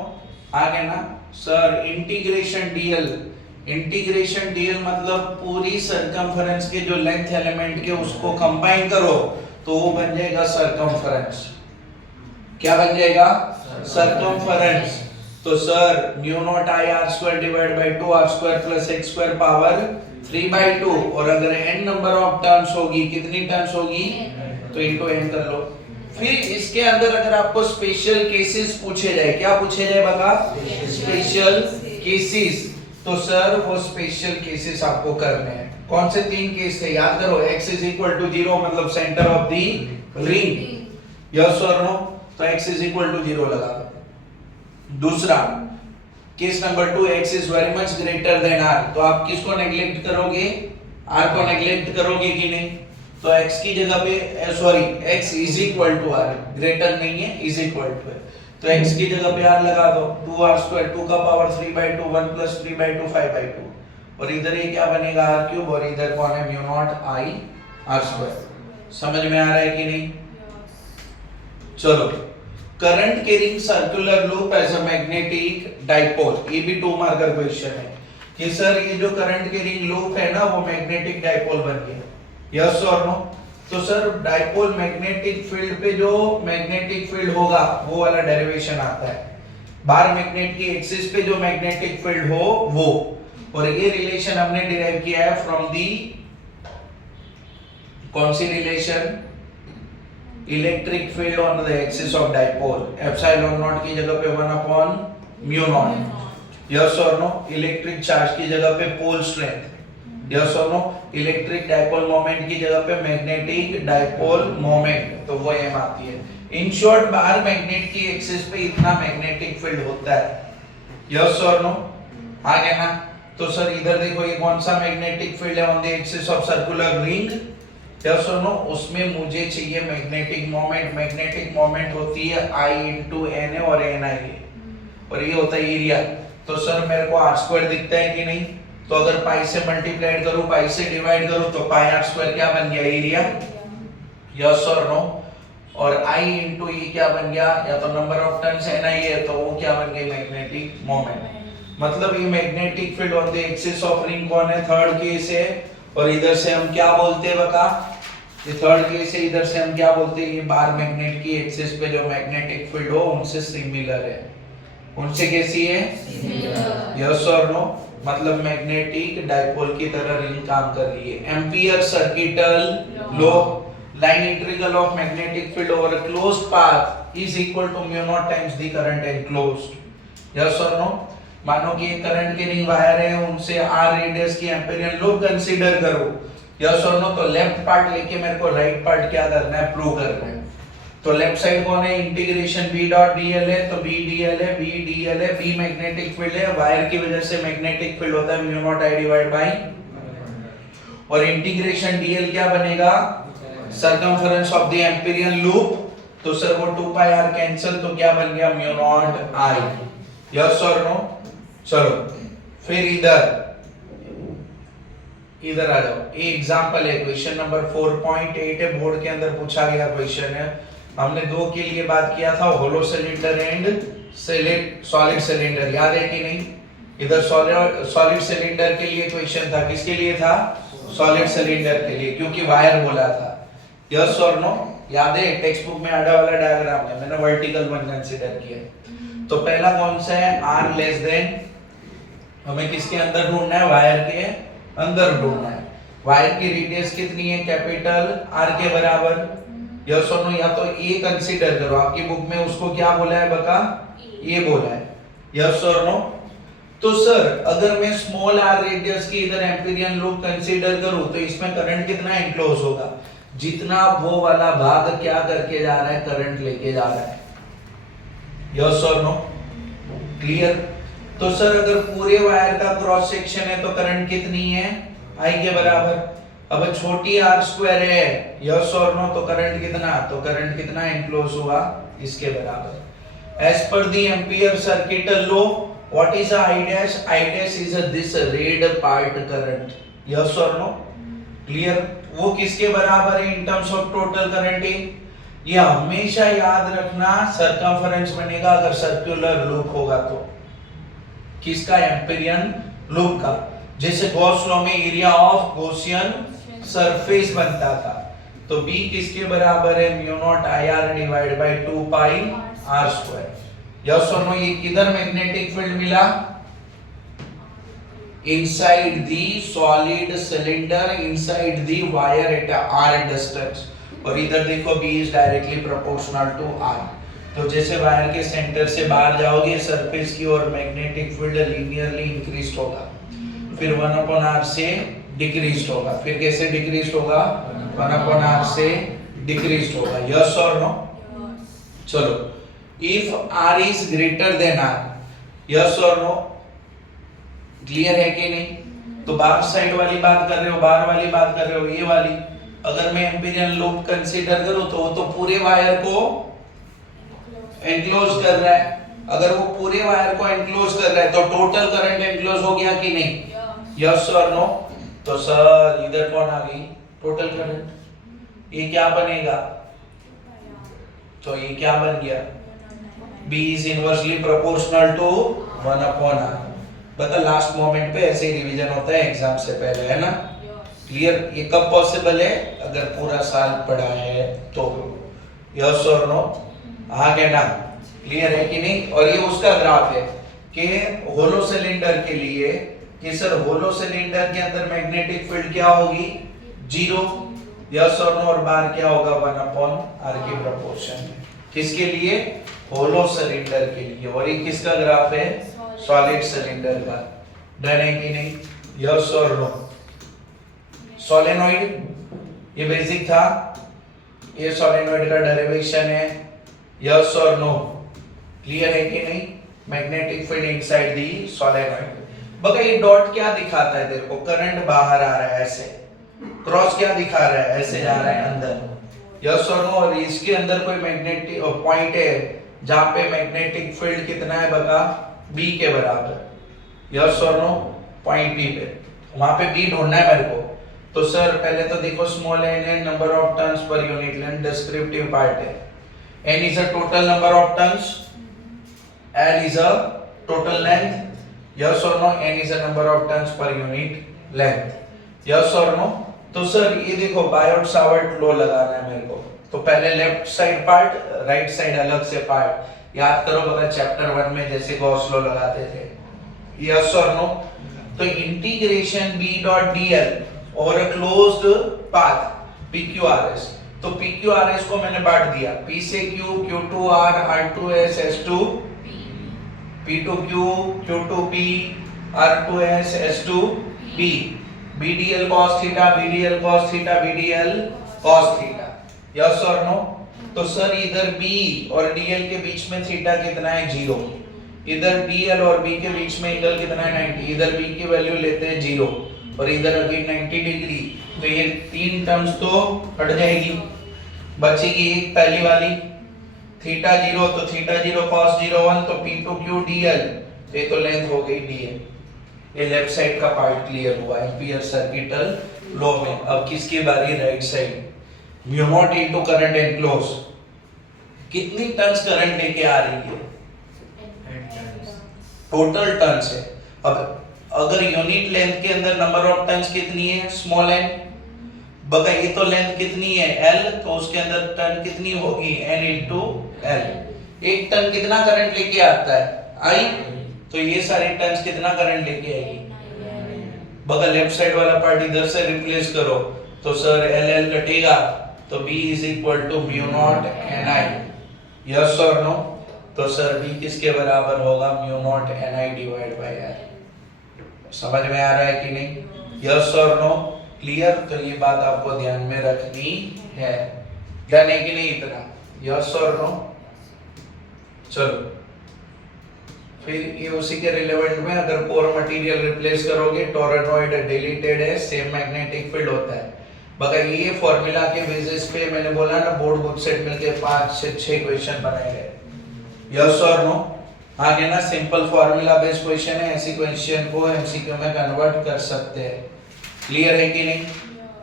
आगे ना सर इंटीग्रेशन dl मतलब पूरी सरकमफेरेंस के जो लेंथ एलिमेंट के उसको कंबाइन करो तो वो बन जाएगा सरकमफेरेंस, क्या बन जाएगा, सरकमफेरेंस। तो सर म्यू नॉट आई r square divide bye 2r square plus x square power 3/2, और अगर n नंबर ऑफ टर्न्स होगी, कितनी टर्न्स होगी, तो इनटू n कर लो। फिर इसके अंदर अगर आपको स्पेशल केसेस पूछे जाए, क्या पूछे जाए बता, स्पेशल केसेस, तो सर वो स्पेशल केसेस आपको करने हैं। कौन से तीन केस थे, याद करो, x इज इक्वल टू 0 मतलब centre of the ring, yes और नो। तो x इज इक्वल टू 0 लगा दो। दूसरा case number 2, x is very much greater than r, तो आप किसको नेग्लेक्ट करोगे, r को नेग्लेक्ट करोगे कि नहीं, तो x की जगह पे sorry x is equal to r, greater नहीं है, इज इक्वल टू है, तो x की जगह पे r लगा दो, 2r स्क्वायर 2 का पावर 3/2 1 प्लस 3/2 5/2, और इधर ये क्या बनेगा r क्यूब, और इधर कौन है mu naught i r square. समझ में आ रहा है कि नहीं, चलो। Current carrying circular loop as a magnetic dipole, ये भी 2 मार्कर क्वेश्चन है कि सर ये जो करंट कैरिंग लूप है ना वो मैग्नेटिक डाइपोल बन गया, यस और नो। तो सर डाइपोल मैग्नेटिक फील्ड पे जो मैग्नेटिक फील्ड होगा वो वाला डेरिवेशन आता है, बार मैग्नेट की एक्सिस पे जो मैग्नेटिक फील्ड हो वो, और ये रिलेशन हमने डिराइव किया है फ्रॉम दी, कौन सी relation, electric field on the axis of dipole, epsilon naught की जगह पे 1/म्यू नॉट, यस और नो। इलेक्ट्रिक चार्ज की जगह पे पोल स्ट्रेंथ, यस और नो। इलेक्ट्रिक डाइपोल मोमेंट की जगह पे मैग्नेटिक डाइपोल मोमेंट, तो वो m आती है। इन शॉर्ट बाहर मैग्नेट की एक्सिस पे इतना मैग्नेटिक फील्ड होता है, यस और नो। आगे ना, तो सर इधर देखो ये कौन सा मैग्नेटिक फील्ड है on the axis of circular ring, yes और नो, उसमें मुझे चाहिए मैग्नेटिक मोमेंट। मैग्नेटिक मोमेंट होती है I इंटू एन और एन आई, और ये होता है एरिया। तो सर मेरे को आर स्क्वायर दिखता है कि नहीं? तो अगर पाई से मल्टीप्लाइड करूं, पाई से डिवाइड करूं, तो पाई आर स्क्वायर क्या बन गया? एरिया। यस और नो? और I इंटू ये क्या बन गया? या तो नंबर ऑफ टर्न्स एन आई है, तो वो क्या बन गई? Magnetic moment. मतलब ये magnetic field on the axis of ring कौन है? थर्ड केस है। और इधर से हम क्या बोलते हैं बता? ये थर्ड केस है, इधर से हम क्या बोलते हैं? ये बार मैग्नेट की एक्सिस पे जो मैग्नेटिक फील्ड हो उनसे सिमिलर है। उनसे कैसी है? यस और नो? मतलब मैग्नेटिक डाइपोल की तरह रिंग काम कर रही है। Ampere circuital law, line integral of magnetic field over a closed path is equal to mu naught times the current enclosed. Yes और नो? मानो कि एक करंट की रिंग वायर है, उनसे आर रेडियस की एम्पिरियन लूप कंसीडर करो। यस और नो? तो लेफ्ट पार्ट लेके मेरे को राइट पार्ट क्या करना है? प्रूव करना है। तो लेफ्ट साइड कौन है? इंटीग्रेशन b डॉट dl है, तो b dl है, b dl है, b मैग्नेटिक फील्ड है, वायर की वजह से मैग्नेटिक फील्ड होता है mu naught I divide by, और इंटीग्रेशन dl क्या बनेगा? Circumference of the Amperian loop. तो सर वो 2 पाई r कैंसिल, तो क्या बन गया? Mu naught I। यस और नो? चलो फिर इधर आ जाओ। ये एग्जांपल है, क्वेश्चन नंबर 4.8 है, बोर्ड के अंदर पूछा गया क्वेश्चन है। हमने दो के लिए बात किया था, hollow cylinder and solid cylinder, याद है कि नहीं? इधर सॉलिड सिलेंडर के लिए क्वेश्चन था, किसके लिए था? सॉलिड सिलेंडर के लिए, क्योंकि वायर बोला था। यस और नो? याद है? टेक्स्ट बुक में आधा वाला डायग्राम है, मैंने वर्टिकल वन कंसीडर किया। तो पहला कौन सा है? आर लेस देन, हमें किसके अंदर ढूंढना है? वायर के अंदर ढूंढना है। वायर की रेडियस कितनी है? कैपिटल आर के बराबर। यस और नो? या तो ए कंसीडर करो, आपकी बुक में उसको क्या बोला है बका? ए बोला है। यस और नो? तो सर अगर मैं स्मॉल आर रेडियस की इधर एम्पिरियन लूप कंसीडर करूं, तो इसमें करंट कितना एनक्लोज होगा? जितना वो वाला भाग क्या करके जा रहा है? करंट लेके जा रहा है। यस और नो? क्लियर? तो सर अगर पूरे वायर का क्रॉस सेक्शन है, तो करंट कितनी है? I के बराबर। अब छोटी आर स्क्वायर है, यस और नो? तो करंट कितना? तो करंट कितना एनक्लोज हुआ? इसके बराबर। As per the ampere circuital law, what is I dash? I dash is this red part current। Yes और नो? क्लियर? वो किसके बराबर है in terms of total current? ये हमेशा याद रखना, सरकमफरेंस बनेगा अगर सर्कुलर लूप होगा तो। किसका? एम्पिरियन लूप का। जैसे गॉस लॉ में एरिया ऑफ गॉसियन सरफेस बनता था, तो B किसके बराबर है? Mu naught IR divide by 2 pi R square. Yes और नो? ये किधर मैग्नेटिक फील्ड मिला? Inside the solid cylinder, inside the wire at R distance. और इधर देखो B is directly proportional to R। तो जैसे वायर के सेंटर से बाहर जाओगे सरफेस की ओर, मैग्नेटिक फील्ड लीनियरली इंक्रीज होगा, फिर 1/r से डिक्रीज होगा। फिर कैसे डिक्रीज होगा? 1/r से डिक्रीज होगा। यस और नो? चलो, if r is greater than r, yes और नो? क्लियर है कि नहीं? तो बाहर साइड वाली बात कर रहे हो, बाहर वाली बात कर रहे हो, ये वाली। अगर मैं एम्पिरियन लूप कंसीडर करूं, तो वो तो पूरे वायर को एनक्लोज कर रहा है। अगर वो पूरे वायर को एनक्लोज कर रहा है, तो टोटल करंट एनक्लोज हो गया कि नहीं? यस और नो? तो सर इधर कौन आ गई? Total current. ये क्या बनेगा? तो ये क्या बन गया? B is inversely proportional to 1/r। बता, लास्ट मोमेंट पे ऐसे ही रिवीजन होता है एग्जाम से पहले, है ना? क्लियर? ये कब पॉसिबल है? अगर पूरा साल पढ़ा है तो। यस और नो? आ गया ना? क्लियर है कि नहीं? और ये उसका ग्राफ है कि होलो सिलेंडर के लिए, कि सर होलो सिलेंडर के अंदर मैग्नेटिक फील्ड क्या होगी? 0। यस और नो? और बाहर क्या होगा? 1/r के प्रोपोर्शन में। किसके लिए? होलो सिलेंडर के लिए। और ये किसका ग्राफ है? सॉलिड सिलेंडर का। डन है कि नहीं? यस और नो? सोलेनोइड ये बेसिक था, ये सोलेनोइड का डेरिवेशन है। यस और नो? क्लियर है कि नहीं? Magnetic field inside the solenoid. बगा ये डॉट क्या दिखाता है तेरे को? करंट बाहर आ रहा है ऐसे, क्रॉस क्या दिखा रहा है, ऐसे जा रहा है अंदर, यस और नो। और इसके अंदर कोई मैग्नेटिक पॉइंट है जहां पे मैग्नेटिक फील्ड कितना है बता, बी के बराबर, यस और नो, पॉइंट बी पे, वहां पे बी ढूंढना है मेरे को। तो सर पहले तो देखो स्मॉल एन है number of turns per unit length, descriptive part है, N is a total number of turns, L is a total length, yes और no, n is a number of turns per unit length, yes और no. तो sir ये देखो Biot Savart law लगाना है मेरे को, तो पहले left side part, right side अलग से पार्ट, याद करो बता चैप्टर 1 में जैसे गॉस लॉ लगाते थे, यस और नो। तो integration b dot dl over a closed path pqrs, तो pqrs को मैंने बांट दिया, p से q, q to r, r to s, s to p to q, q to p, r to s, s to p, bdl cos theta, bdl cos theta, bdl cos theta, yes और no. तो sir इधर b और dl के बीच में theta कितना है, 0, इधर dl और b के बीच में एंगल कितना है, 90, इधर b की वैल्यू लेते हैं 0 और इधर अगेन 90 डिग्री, तो ये तीन टर्म्स तो हट जाएगी, बचेगी एक पहली वाली थीटा 0, तो थीटा 0 cos 0 1, तो p to q dl, ये तो लेंथ हो गई dl। ये लेफ्ट साइड का पार्ट क्लियर हुआ एम्पियर सर्किटल लॉ में। अब किसकी बारी, right side, mu naught into current enclose, कितनी टर्न्स करंट लेके आ रही है, टोटल टर्न्स है। अब अगर यूनिट लेंथ के अंदर नंबर ऑफ टर्न्स कितनी है, स्मॉल एन, बगा ये तो लेंथ कितनी है एल, तो उसके अंदर टर्न कितनी होगी एन इंटू एल। एक टर्न कितना करंट लेके आता है, आई, तो ये सारी टर्न्स कितना करंट लेके आएगी, बगा लेफ्ट साइड वाला पार्ट इधर से रिप्लेस करो, तो सर एल एल कटेगा, तो B is equal to mu naught N I, yes और नो। तो सर B किसके बराबर होगा, mu naught N I divide by R. समझ में आ रहा है कि नहीं, यस और नो, क्लियर। तो ये बात आपको ध्यान में रखनी है, डन है कि नहीं इतना, यस और नो। चलो फिर ये उसी के रिलेवेंट में अगर कोर मटेरियल रिप्लेस करोगे, टोरनॉइड डिलीटेड है, सेम मैग्नेटिक फील्ड होता है, बगा ये फॉर्मूला के बेसिस पे मैंने बोला ना बोर्ड बुक सेट मिलके 5 से 6 क्वेश्चन बनाए गए, यस और नो। आगे ना सिंपल फॉर्मूला बेस्ड क्वेश्चन है, ऐसी क्वेश्चन को एमसीक्यू में कन्वर्ट कर सकते हैं, क्लियर है कि नहीं।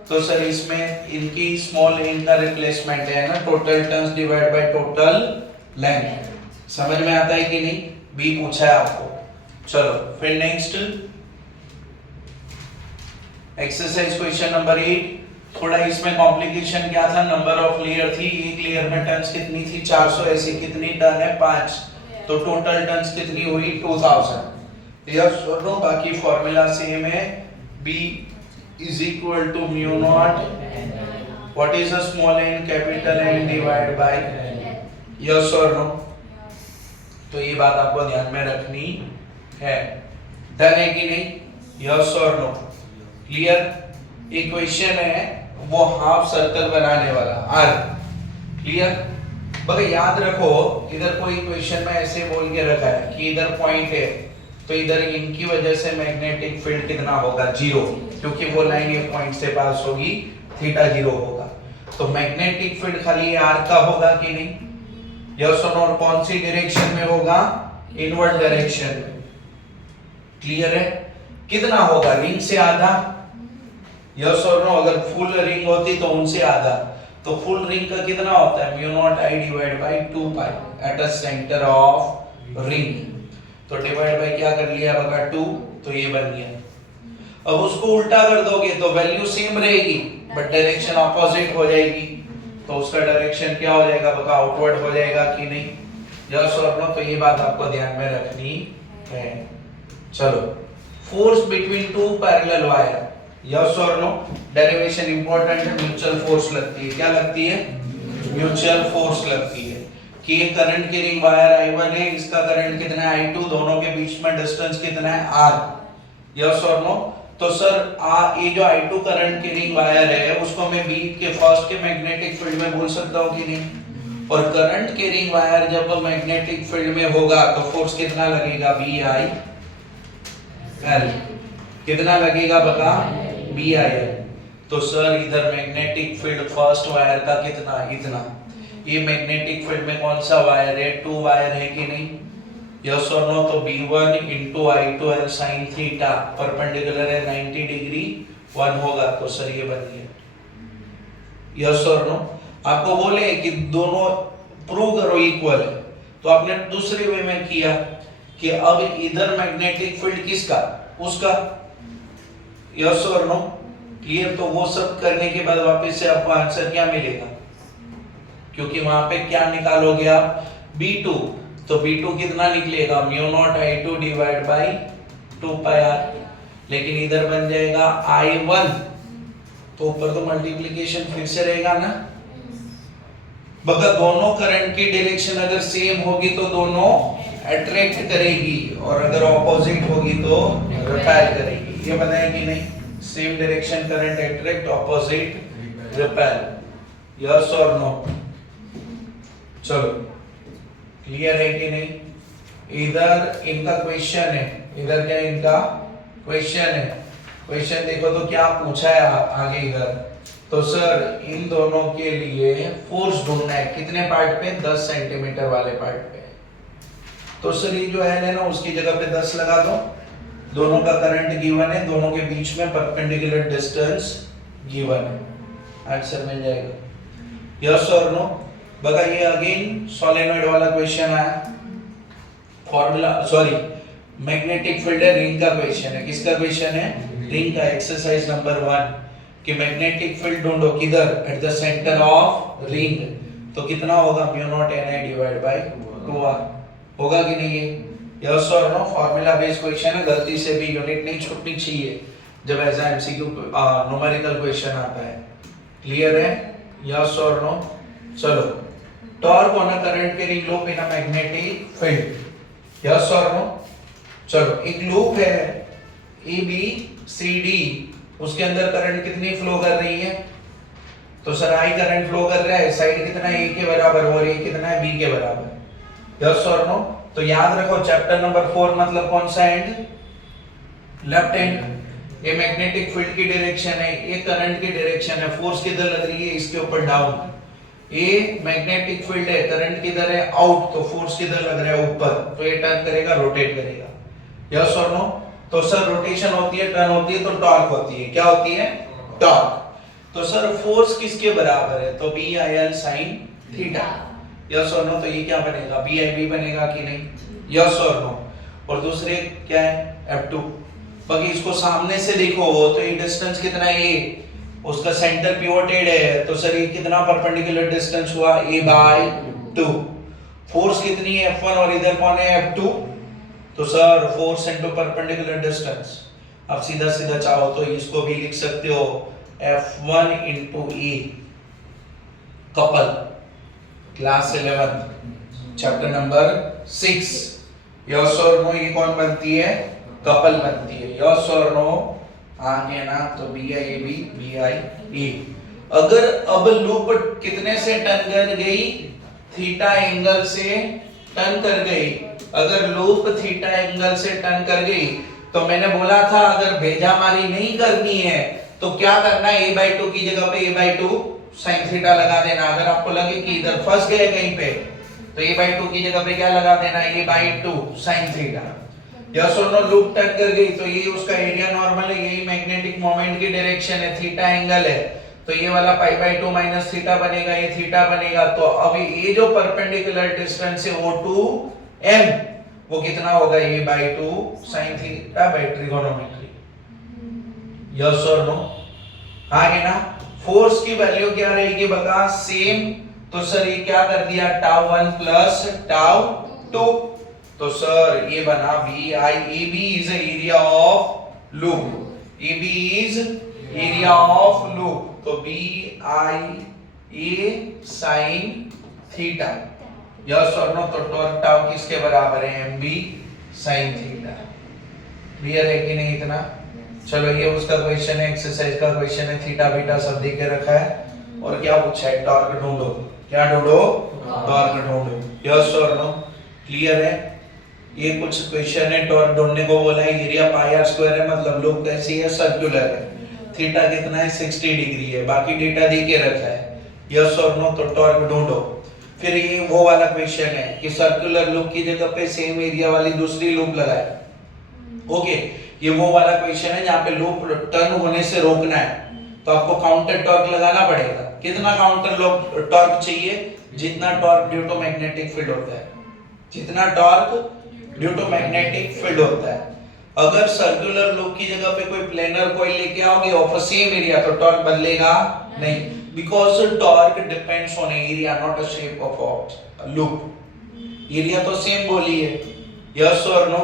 तो सर इसमें इनकी स्मॉल इन का रिप्लेसमेंट है ना, total turns divide by total length, समझ में आता है कि नहीं, बी पूछा है आपको। चलो फिर नेक्स्ट एक्सरसाइज क्वेश्चन नंबर 8, थोड़ा इसमें कॉम्प्लिकेशन क्या था, नंबर ऑफ लेयर थी, एक लेयर में टर्न्स कितनी थी 400, ऐसी कितनी टर्न है 5, तो टोटल टर्न्स कितनी हुई 2000, यस और नो। बाकी फॉर्मूला सेम है, B is equal to mu naught, what is a small n capital N divided by, yes or no। तो ये बात आपको ध्यान में रखनी है, डन है कि नहीं, यस और नो, क्लियर। इक्वेशन है वो हाफ सर्कल बनाने वाला आर, क्लियर। बस याद रखो इधर कोई इक्वेशन में ऐसे बोल के रखा है कि इधर पॉइंट है, तो इधर इनकी वजह से मैग्नेटिक फील्ड कितना होगा, 0, क्योंकि वो लाइन ये पॉइंट से पास होगी, थीटा 0 होगा। तो मैग्नेटिक फील्ड खाली आर का होगा कि नहीं, यस और नो, और कौन सी डायरेक्शन में होगा, इनवर्ड डायरेक्शन, क्लियर है। कितना होगा, रिंग से आधा, यस और नो। अगर फुल रिंग होती तो उनसे आधा, तो फुल रिंग का कितना होता है, mu naught I divide by 2 pi at a centre of ring, तो डिवाइड बाय क्या कर लिया बगा 2, तो ये बन गया। अब उसको उल्टा कर दोगे तो वैल्यू सेम रहेगी बट डायरेक्शन ऑपोजिट हो जाएगी, तो उसका डायरेक्शन क्या हो जाएगा बगा, आउटवर्ड हो जाएगा कि नहीं, यस और नो। तो ये बात आपको ध्यान में रखनी है। चलो force between two parallel wire, yes और नो, डेरिवेशन इंपॉर्टेंट है, म्यूचुअल फोर्स लगती है, क्या लगती है, म्यूचुअल फोर्स लगती है कि ये करंट की रिंग वायर I1 है, इसका करंट कितना है I2, दोनों के बीच में डिस्टेंस कितना है R, यस और नो। तो सर ये जो I2 करंट की रिंग वायर है उसको मैं B के फर्स्ट के मैग्नेटिक फील्ड में बोल सकता हूँ कि नहीं, और करंट की रिंग वायर जब मैग्नेटिक फील्ड में होगा तो फोर्स कितना लगेगा, BIL, कितना लगेगा बता, BIL। तो सर इधर मैग्नेटिक फील्ड फर्स्ट वायर का कितना, इतना। ये मैग्नेटिक फील्ड में कौन सा वायर है, 2 वायर है कि नहीं, यस और नो। तो B1 into I2L sin theta perpendicular है 90 डिग्री 1 होगा, तो सर ये बन गया, यस और नो। आपको बोले कि दोनों प्रूव करो इक्वल है, तो आपने दूसरे वे में किया कि अब इधर मैग्नेटिक फील्ड किसका, उसका, यस और नो, क्लियर। तो वो सब करने के बाद वापस से आपको आंसर क्या मिलेगा, क्योंकि वहां पे क्या निकालोगे आप, B2, तो B2 कितना निकलेगा, μ0 I2 divide by 2 pi r, लेकिन इधर बन जाएगा I1, तो ऊपर तो मल्टीप्लिकेशन फिर से रहेगा ना। बगा दोनों करंट की डायरेक्शन अगर सेम होगी तो दोनों अट्रैक्ट करेगी, और अगर ऑपोजिट होगी तो रिपेल करेगी, ये बताया कि नहीं। Same direction current attract, opposite repel, yes और नो। चलो क्लियर है कि नहीं। इधर इनका क्वेश्चन है, इधर क्या इनका क्वेश्चन है। क्वेश्चन देखो तो क्या पूछा है आगे इधर, तो सर इन दोनों के लिए फोर्स ढूंढना है, कितने पार्ट पे, 10 सेंटीमीटर वाले पार्ट पे। तो सर ये जो है ना उसकी जगह पे 10 लगा दो, दोनों का करंट गिवन है, दोनों के बीच में परपेंडिकुलर डिस्टेंस गिवन है, आंसर मिल जाएगा, यस और नो। बगा ये अगेन सोलेनॉइड वाला क्वेश्चन आया, फॉर्मूला सॉरी मैग्नेटिक फील्ड है, रिंग का क्वेश्चन है, किसका क्वेश्चन है, रिंग का। एक्सरसाइज नंबर 1 कि मैग्नेटिक फील्ड ढूंढो किधर, at the centre of ring, तो कितना होगा, μ0 Ni डिवाइड बाय 2r, होगा कि नहीं, ये यस और नो। फार्मूला बेस्ड क्वेश्चन है, गलती से भी यूनिट नहीं छूटनी चाहिए जब ऐसा एमसीक्यू न्यूमेरिकल क्वेश्चन आता है, क्लियर है, यस और नो। चलो torque on a current carrying loop in a magnetic field, yes और नो। चलो एक लूप है ABCD, उसके अंदर करंट कितनी फ्लो कर रही है, तो सर I करंट फ्लो कर रहा है, साइड कितना है, A के बराबर, और ये कितना है, B के बराबर, यस और नो। तो याद रखो चैप्टर नंबर 4 मतलब कौन सा एंड, लेफ्ट हैंड। ये मैग्नेटिक फील्ड की डायरेक्शन है, ये करंट की डायरेक्शन है, फोर्स किधर लग रही है, इसके ऊपर डाउन। ये मैग्नेटिक फील्ड है, करंट किधर है, आउट, तो फोर्स किधर लग रहा है, ऊपर, तो ये टर्न करेगा, रोटेट करेगा, यस और नो। तो सर रोटेशन होती है, टर्न होती है, तो टॉर्क होती है, क्या होती है, टॉर्क। तो सर फोर्स किसके बराबर है, तो BIL sin थीटा, यस और नो। तो ये क्या बनेगा, BIB बनेगा कि नहीं, यस और नो। और दूसरे क्या है, F2, बाकी इसको सामने से देखो तो ये डिस्टेंस कितना है, ये उसका सेंटर पिवोटेड है, तो सर ये कितना परपेंडिकुलर डिस्टेंस हुआ, A/2। फोर्स कितनी है, F1, और इधर कौन है, F2, तो sir force into perpendicular distance. अब सीधा सीधा चाहो तो इसको भी लिख सकते हो F1 into E, couple, class 11 chapter number 6, yes और नो। ये कौन बनती है, कपल बनती है, यस और नो, आगे ना, तो BIAB BIE। अगर अब लूप कितने से टर्न कर गई, थीटा एंगल से टर्न कर गई, अगर लूप थीटा एंगल से टर्न कर गई, तो मैंने बोला था अगर भेजामारी नहीं करनी है तो क्या करना है, A/2 की जगह पे A/2 sin थीटा लगा देना। अगर आपको लगे कि इधर फंस गए कहीं पे, तो A/2 की जगह पे क्या लगा देना, A/2 sin थीटा, यस और नो। लूप टर्न कर गई तो ये उसका एरिया नॉर्मल है, यही मैग्नेटिक मोमेंट की डायरेक्शन है, थीटा एंगल है, तो ये वाला π/2 माइनस थीटा बनेगा, ये थीटा बनेगा। तो अब ये जो परपेंडिकुलर डिस्टेंस है O2M, वो कितना होगा, A/2 sin theta by trigonometry, yes और नो, आगे ना। फोर्स की वैल्यू क्या रहेगी बता, सेम, तो सर ये क्या कर दिया, τ1 प्लस τ2, तो सर ये बना AB is area of loop, AB is area of loop, तो BIA sin थीटा, यस और नो। तो टॉर्क टाउ किसके बराबर है, MB sin थीटा, क्लियर है कि नहीं इतना। चलो ये उसका क्वेश्चन है, एक्सरसाइज का क्वेश्चन है, थीटा बीटा सब दे के रखा है, और क्या पूछा है, टॉर्क ढूंढो, क्या ढूंढो, टॉर्क ढूंढो, यस और नो, क्लियर है। ये कुछ क्वेश्चन है, टॉर्क ढूंढने को बोला है, एरिया πr² है, मतलब लूप कैसी है, सर्कुलर है, थीटा कितना है 60 डिग्री है, बाकी डेटा दे के रखा है, यस और नो, तो टॉर्क ढूंढो। फिर ये वो वाला क्वेश्चन है कि सर्कुलर लूप की जगह पे सेम एरिया वाली दूसरी लूप लगाए। ओके, ये वो वाला क्वेश्चन है जहाँ पे लूप टर्न होने से रोकना है, तो आपको काउंटर टॉर्क लगाना पड़ेगा। कितना काउंटर टॉर्क चाहिए? जितना torque due to magnetic field होता है, जितना torque due to magnetic field होता है। अगर सर्कुलर लूप की जगह पे कोई प्लेनर कॉइल लेके आओगे ऑफ सेम एरिया, तो टॉर्क बदलेगा नहीं, because torque depends on area not a shape of loop. Area तो सेम बोली है, यस और नो,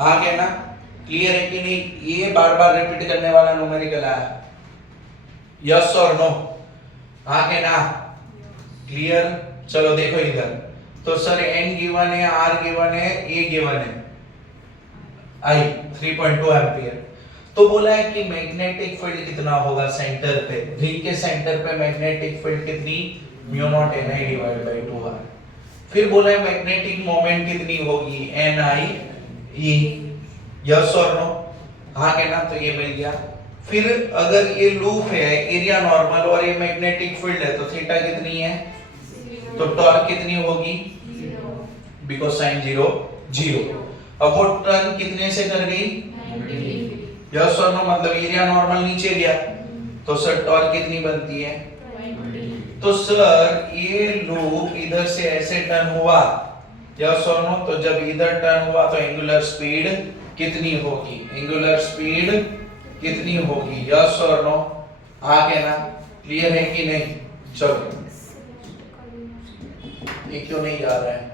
हाँ क्या ना, क्लियर है कि नहीं? ये बार बार रिपीट करने वाला न्यूमेरिकल है, यस और नो, हाँ क्या ना, क्लियर? चलो देखो इधर, तो सर n गिवन है, r गिवन है, a गिवन है, I 3.2 एम्पियर। तो बोला है कि मैग्नेटिक फील्ड कितना होगा सेंटर पे, रिंग के सेंटर पे मैग्नेटिक फील्ड कितनी? Mu naught Ni divide by 2r। फिर बोला है मैग्नेटिक मोमेंट कितनी होगी? Ni e, यस और नो, हाँ क्या ना, तो ये मिल गया। फिर अगर ये लूप है, एरिया नॉर्मल और ये मैग्नेटिक फील्ड है, तो थीटा कितनी है? तो टॉर्क कितनी होगी? Because sign 0 0। अब वो टर्न कितने से कर गई? 90 डिग्री। यस और नो, मतलब एरिया नॉर्मल नीचे गया, तो सर टॉर्क कितनी बनती है? 20। तो सर ये लूप इधर से ऐसे टर्न हुआ, यस और नो, तो जब इधर टर्न हुआ तो एंगुलर स्पीड कितनी होगी? एंगुलर स्पीड कितनी होगी? यस और नो, हाँ क्या ना, क्लियर है कि नहीं? चलो, ये क्यों नहीं जा रहा है?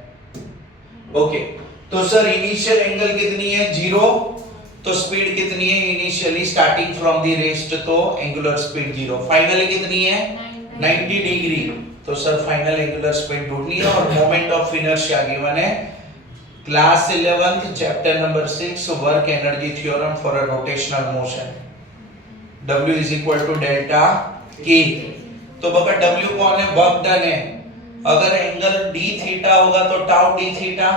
ओके, तो सर इनिशियल एंगल कितनी है? 0। तो स्पीड कितनी है initially starting from the rest? तो एंगुलर स्पीड 0। फाइनली कितनी है? 90 डिग्री। तो सर फाइनल एंगुलर स्पीड ढूंढनी है और मोमेंट ऑफ इनर्शिया गिवन है class 11th chapter number 6 work energy theorem for a rotational motion. W is equal to delta K। तो बका W कौन है? वर्क डन है। अगर एंगल d थीटा होगा तो tau d theta,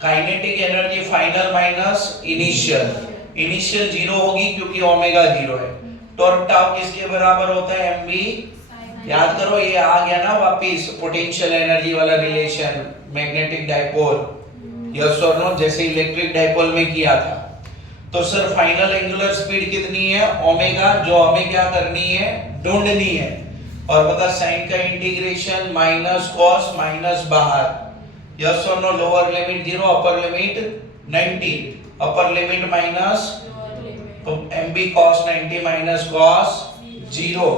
kinetic energy final minus initial, initial 0 होगी क्योंकि ओमेगा 0 है। टॉर्क टाउ किसके बराबर होता है? mv। याद करो, ये आ गया ना वापिस पोटेंशियल एनर्जी वाला रिलेशन मैग्नेटिक डाइपोल, यस और नो, जैसे इलेक्ट्रिक डाइपोल में किया था। तो सर फाइनल एंगुलर स्पीड कितनी है? ओमेगा, जो हमें क्या करनी है? ढूंढनी है। और बता साइन का इंटीग्रेशन माइनस कॉस माइनस बाहर, यस और no, lower limit 0, upper limit 90, upper limit minus, तो mb cos 90 माइनस cos 0,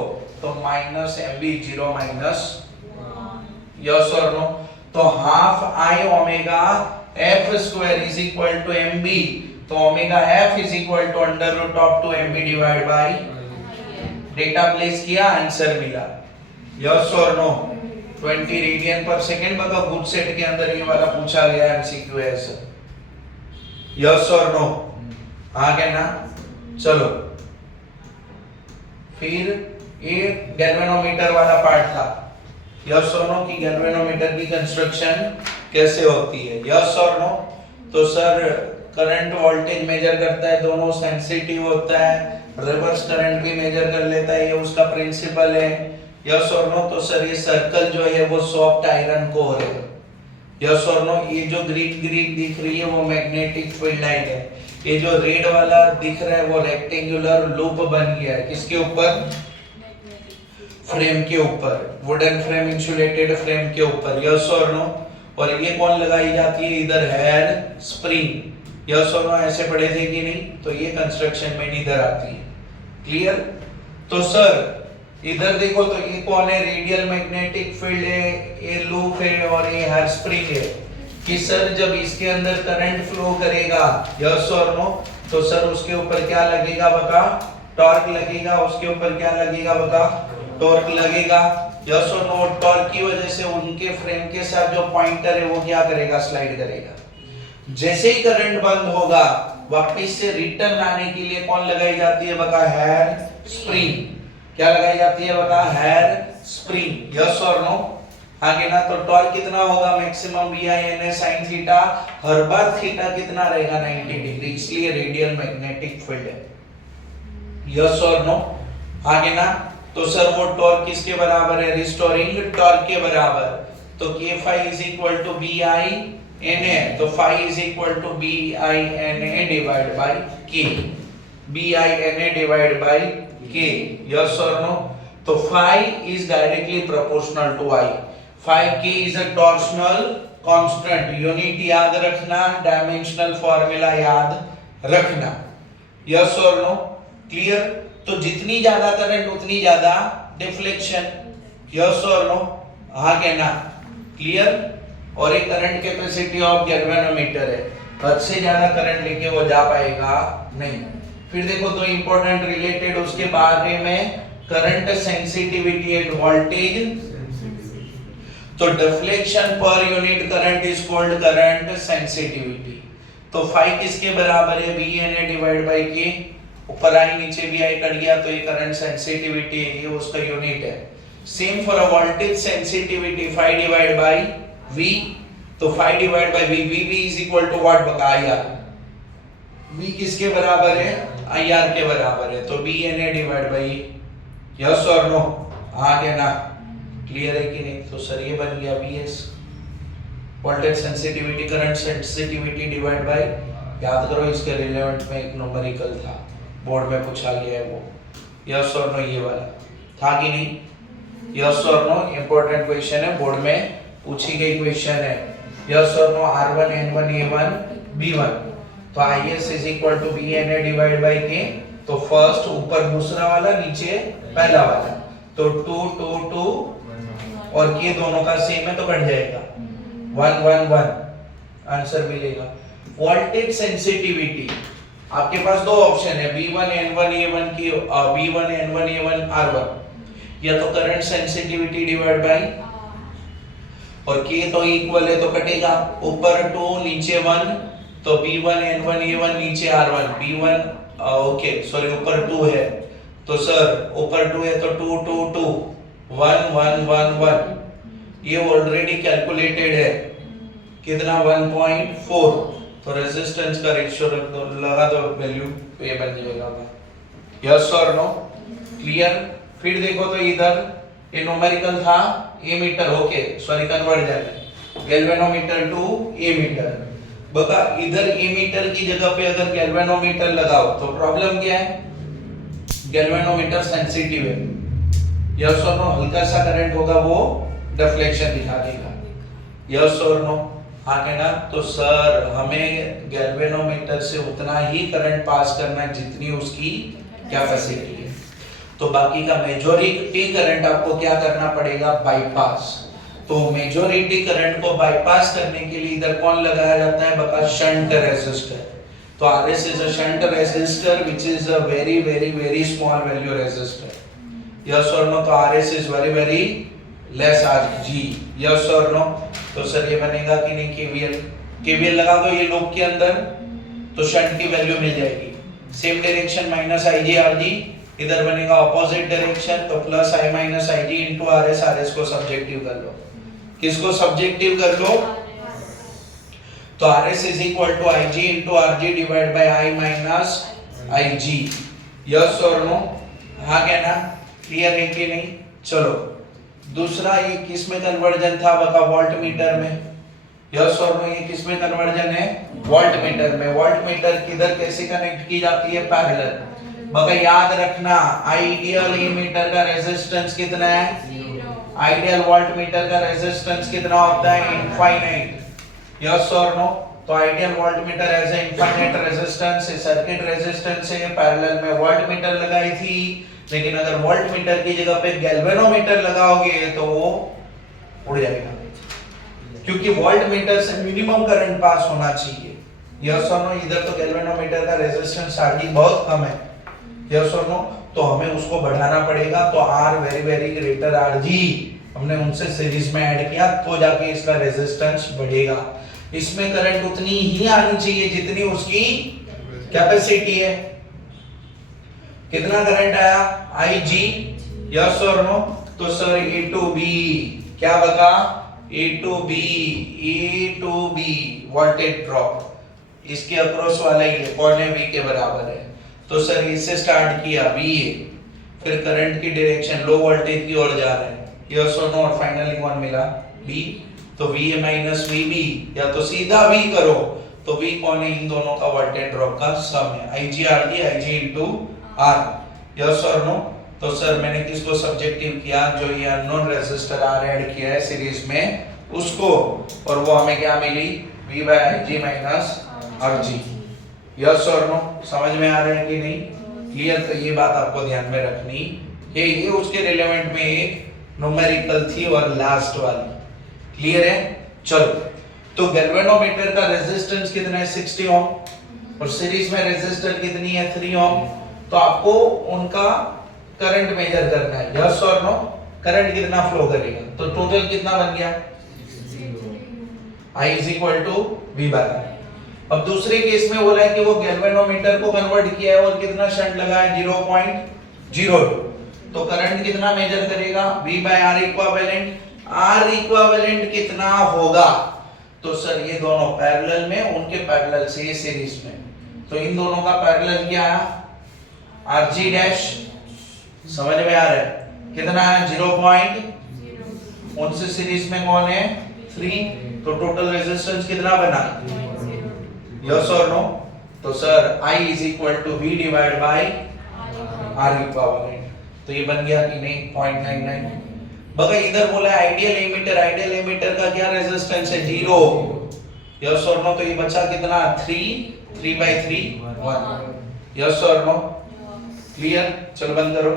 तो माइनस mb 0 माइनस, यस और नो, तो half i omega f square is equal to mb, तो omega f is equal to under root of 2 mb divide by, data place किया, answer मिला, yes और no, 20 radian पर second. बता good set के अंदर ये वाला पूछा गया एमसीक्यू ऐसे, यस और नो, हाँ क्या ना। चलो फिर ये गैल्वेनोमीटर वाला पार्ट था, यस और नो, कि गैल्वेनोमीटर की कंस्ट्रक्शन कैसे होती है, यस और नो। तो सर करंट वोल्टेज मेजर करता है, दोनों सेंसिटिव होता है, रिवर्स करंट भी मेजर कर लेता है, ये उसका प्रिंसिपल है, यस और नो। तो सर ये सर्कल जो है वो सॉफ्ट आयरन कोर है, यस और नो। ये जो ग्रीन ग्रीन दिख रही है वो मैग्नेटिक फील्ड लाइन है, ये जो रेड वाला दिख रहा है वो रेक्टेंगुलर लूप बन गया है, किसके ऊपर? फ्रेम के ऊपर, वुडन फ्रेम, इंसुलेटेड फ्रेम के ऊपर, यस और नो। और ये कौन लगाई जाती है? इधर हेयर स्प्रिंग, यस और नो, ऐसे पढ़े थे कि नहीं? तो ये कंस्ट्रक्शन में इधर आती है, क्लियर? तो सर इधर देखो, तो ये कौन है? रेडियल मैग्नेटिक फील्ड है, ये लूप है और ये हेयर स्प्रिंग है। कि सर जब इसके अंदर करंट फ्लो करेगा, यस और नो, तो सर उसके ऊपर क्या लगेगा? बता, टॉर्क लगेगा। उसके ऊपर क्या लगेगा? बता, टॉर्क लगेगा, यस और नो। टॉर्क की वजह से उनके फ्रेम के साथ जो पॉइंटर है वो क्या करेगा? स्लाइड करेगा। जैसे ही करंट बंद होगा, वापस से रिटर्न लाने के लिए कौन लगाई जाती है? बता, हेयर स्प्रिंग। क्या लगाई जाती है? बता, हेयर स्प्रिंग, यस और नो, आगे ना। तो टॉर्क कितना होगा? मैक्सिमम vi n sin थीटा, हर बार थीटा कितना रहेगा? 90 डिग्री, इसलिए रेडियल मैग्नेटिक फील्ड है, यस और नो? आगे ना, तो सर वो टॉर्क किसके बराबर है? रिस्टोरिंग टॉर्क के बराबर। तो k phi is equal to b I n a, तो phi is equal to b I n a divided by k, b I n a divided by k, yes or no? तो phi is directly proportional to I, phi k is a torsional constant, unit याद रखना, dimensional formula याद रखना, yes और no? Clear? तो जितनी ज्यादा current उतनी ज्यादा डिफ्लेक्शन, यस और नो? आगे ना, क्लियर? और एक करंट कैपेसिटी ऑफ गैल्वेनोमीटर है, हद से ज्यादा करंट लेके वो जा पाएगा नहीं। फिर देखो दो इंपॉर्टेंट रिलेटेड उसके बारे में, करंट सेंसिटिविटी एंड वोल्टेज। तो deflection per unit current is called current sensitivity. तो फाई किसके बराबर है? VNA डिवाइड बाय K, ऊपर आई नीचे भी आई कट गया, तो ये करंट सेंसिटिविटी है, ये उसका यूनिट है। Same for a voltage sensitivity, phi divide by V, तो phi divide by V is equal to what बका IR, V किसके बराबर है? IR के बराबर है, तो VNA डिवाइड बाय, यस और नो? आगे ना, क्लियर है कि नहीं? तो सर ये बन गया VS, voltage sensitivity current sensitivity divide by, याद करो इसके रिलेवेंट में एक न्यूमेरिकल था, बोर्ड में पूछा गया है वो, यस और नो? ये वाला था कि नहीं? यस और नो? इंपॉर्टेंट क्वेश्चन है, बोर्ड में पूछी गई क्वेश्चन है, यस और no? R1 N1 A1 B1, तो IS is equal to VNA divide by K, तो फर्स्ट ऊपर दूसरा वाला, नीचे पहला वाला, तो 2 2 2 और K दोनों का सेम है तो कट जाएगा, 1 1 1, आंसर मिलेगा। वोल्टेज सेंसिटिविटी, आपके पास दो ऑप्शन है, B1 N1 A1 की, B1 N1 A1 R1, या तो करंट सेंसिटिविटी डिवाइड बाय, और K तो इक्वल है तो कटेगा, ऊपर 2 नीचे 1, तो B1 N1 A1 नीचे R1, B1 ओके सॉरी ऊपर 2 है, तो सर ऊपर 2 है तो 2 2 2 1 1 1 1, ये ऑलरेडी कैलकुलेटेड है, कितना? 1.4, तो रेजिस्टेंस का रेशियो लगा दो, वैल्यू ये बन जाएगा, यस और नो? क्लियर? फिर देखो तो इधर ये न्यूमेरिकल था, ammeter, okay sorry conversion, galvanometer to ammeter, बता इधर ए मीटर की जगह पे अगर गैल्वेनोमीटर लगाओ तो प्रॉब्लम क्या है? गैल्वेनोमीटर सेंसिटिव है, यस और नो? हल्का सा करंट होगा वो डिफ्लेक्शन दिखा देगा, यस और नो? आगे ना, तो सर हमें गैल्वेनोमीटर से उतना ही करंट पास करना है जितनी उसकी कैपेसिटी है, तो बाकी का मेजॉरिटी करंट आपको क्या करना पड़ेगा? बाईपास। तो मेजॉरिटी करंट को बाईपास करने के लिए इधर कौन लगाया जाता है? बता, शंट रेजिस्टर। तो RS is a shunt resistor which is a very small value resistor, yes or no? तो RS is very less Rg, yes or no? तो सर ये बनेगा कि नहीं? KVL लगा दो ये लूप के अंदर, तो शंट की वैल्यू मिल जाएगी, same direction minus IG Rg, इधर बनेगा ऑपोजिट डायरेक्शन, तो plus I minus IG into RS को सब्जेक्टिव कर लो, किसको सब्जेक्टिव कर लो? तो RS is equal to IG into Rg divide by I minus IG, yes और नो? आ गया ना? क्लियर है कि नहीं? चलो दूसरा, ये किस में कन्वर्जन था? बता, वोल्ट मीटर में, यस और नो? ये किस में कन्वर्जन है? वोल्ट मीटर में। वोल्ट मीटर किधर कैसे कनेक्ट की जाती है? पैरेलल। बता याद रखना, आइडियल ई मीटर का रेजिस्टेंस कितना है? आइडियल वोल्ट मीटर का रेजिस्टेंस कितना होता है? इनफाइनाइट, यस और नो? तो ideal voltmeter as a infinite resistance है, सर्किट रेजिस्टेंस है, पैरेलल में वोल्ट मीटर लगाई थी, लेकिन अगर वोल्ट मीटर की जगह पे गैल्वेनोमीटर लगाओगे तो वो उड़ जाएगा, क्योंकि वोल्ट मीटर से मिनिमम करंट पास होना चाहिए, यस और नो? इधर तो गैल्वेनोमीटर का रेजिस्टेंस आरडी बहुत कम है, यस और नो? तो हमें उसको बढ़ाना पड़ेगा, तो आर वेरी ग्रेटर आरजी हमने उनसे सीरीज में ऐड किया, तो जाके इसका रेजिस्टेंस बढ़ेगा। इसमें करंट उतनी ही आनी चाहिए जितनी उसकी कैपेसिटी है। कितना करंट आया? IG, यस और नो? तो सर A to B, क्या बता? A to B voltage drop इसके अक्रॉस वाला ही है, कौन है? V के बराबर है। तो सर इससे स्टार्ट किया VA, फिर करंट की डायरेक्शन लो वोल्टेज की ओर जा रहा है, यस और नो, और फाइनली कौन मिला B। तो VA माइनस VB, या तो सीधा V करो तो V कौन है, इन दोनों का वोल्टेज ड्रॉप का सम है, IG इनटू R, यस और नो। तो सर मैंने किसको सब्जेक्टिव किया, जो ये अननोन रेजिस्टर R ऐड किया है सीरीज में उसको, और वो हमें क्या मिली, V by IG minus RG, yes और नो। समझ में आ रहा है कि नहीं, क्लियर। तो ये बात आपको ध्यान में रखनी है, ये उसके रिलेवेंट में एक न्यूमेरिकल थी और लास्ट वाली, क्लियर है। चलो, तो गैल्वेनोमीटर का रेजिस्टेंस कितना है 60 ओम, और सीरीज में रेजिस्टर कितनी है 3 ओम। तो आपको उनका करंट मेजर करना है, यस और नो। करंट कितना फ्लो करेगा, तो टोटल कितना बन गया, I is equal to V by R। अब दूसरे केस में बोला है कि वो गैल्वेनोमीटर को कन्वर्ट किया है और कितना शंट लगा है 0.02, तो करंट कितना मेजर करेगा, V by R equivalent. R equivalent कितना होगा, तो सर ये दोनों पैरेलल में, उनके पैरेलल से ये सीरीज में, तो इन दोनों का पैरेलल क्या है RG डैश, समझ में आ रहा है, कितना है 0.0, उनसे सीरीज में कौन है 3, तो टोटल रेजिस्टेंस कितना बना, यस और नो। तो sir I is equal to V divided by R equivalent, तो ये बन गया कि नहीं 0.99। बगा इधर बोला है आइडियल एमिटर, आइडियल एमिटर का क्या रेजिस्टेंस है 0, यस और नो। तो ये बचा कितना 3 by 3 1, यस और नो, क्लियर। चलो बंद करो।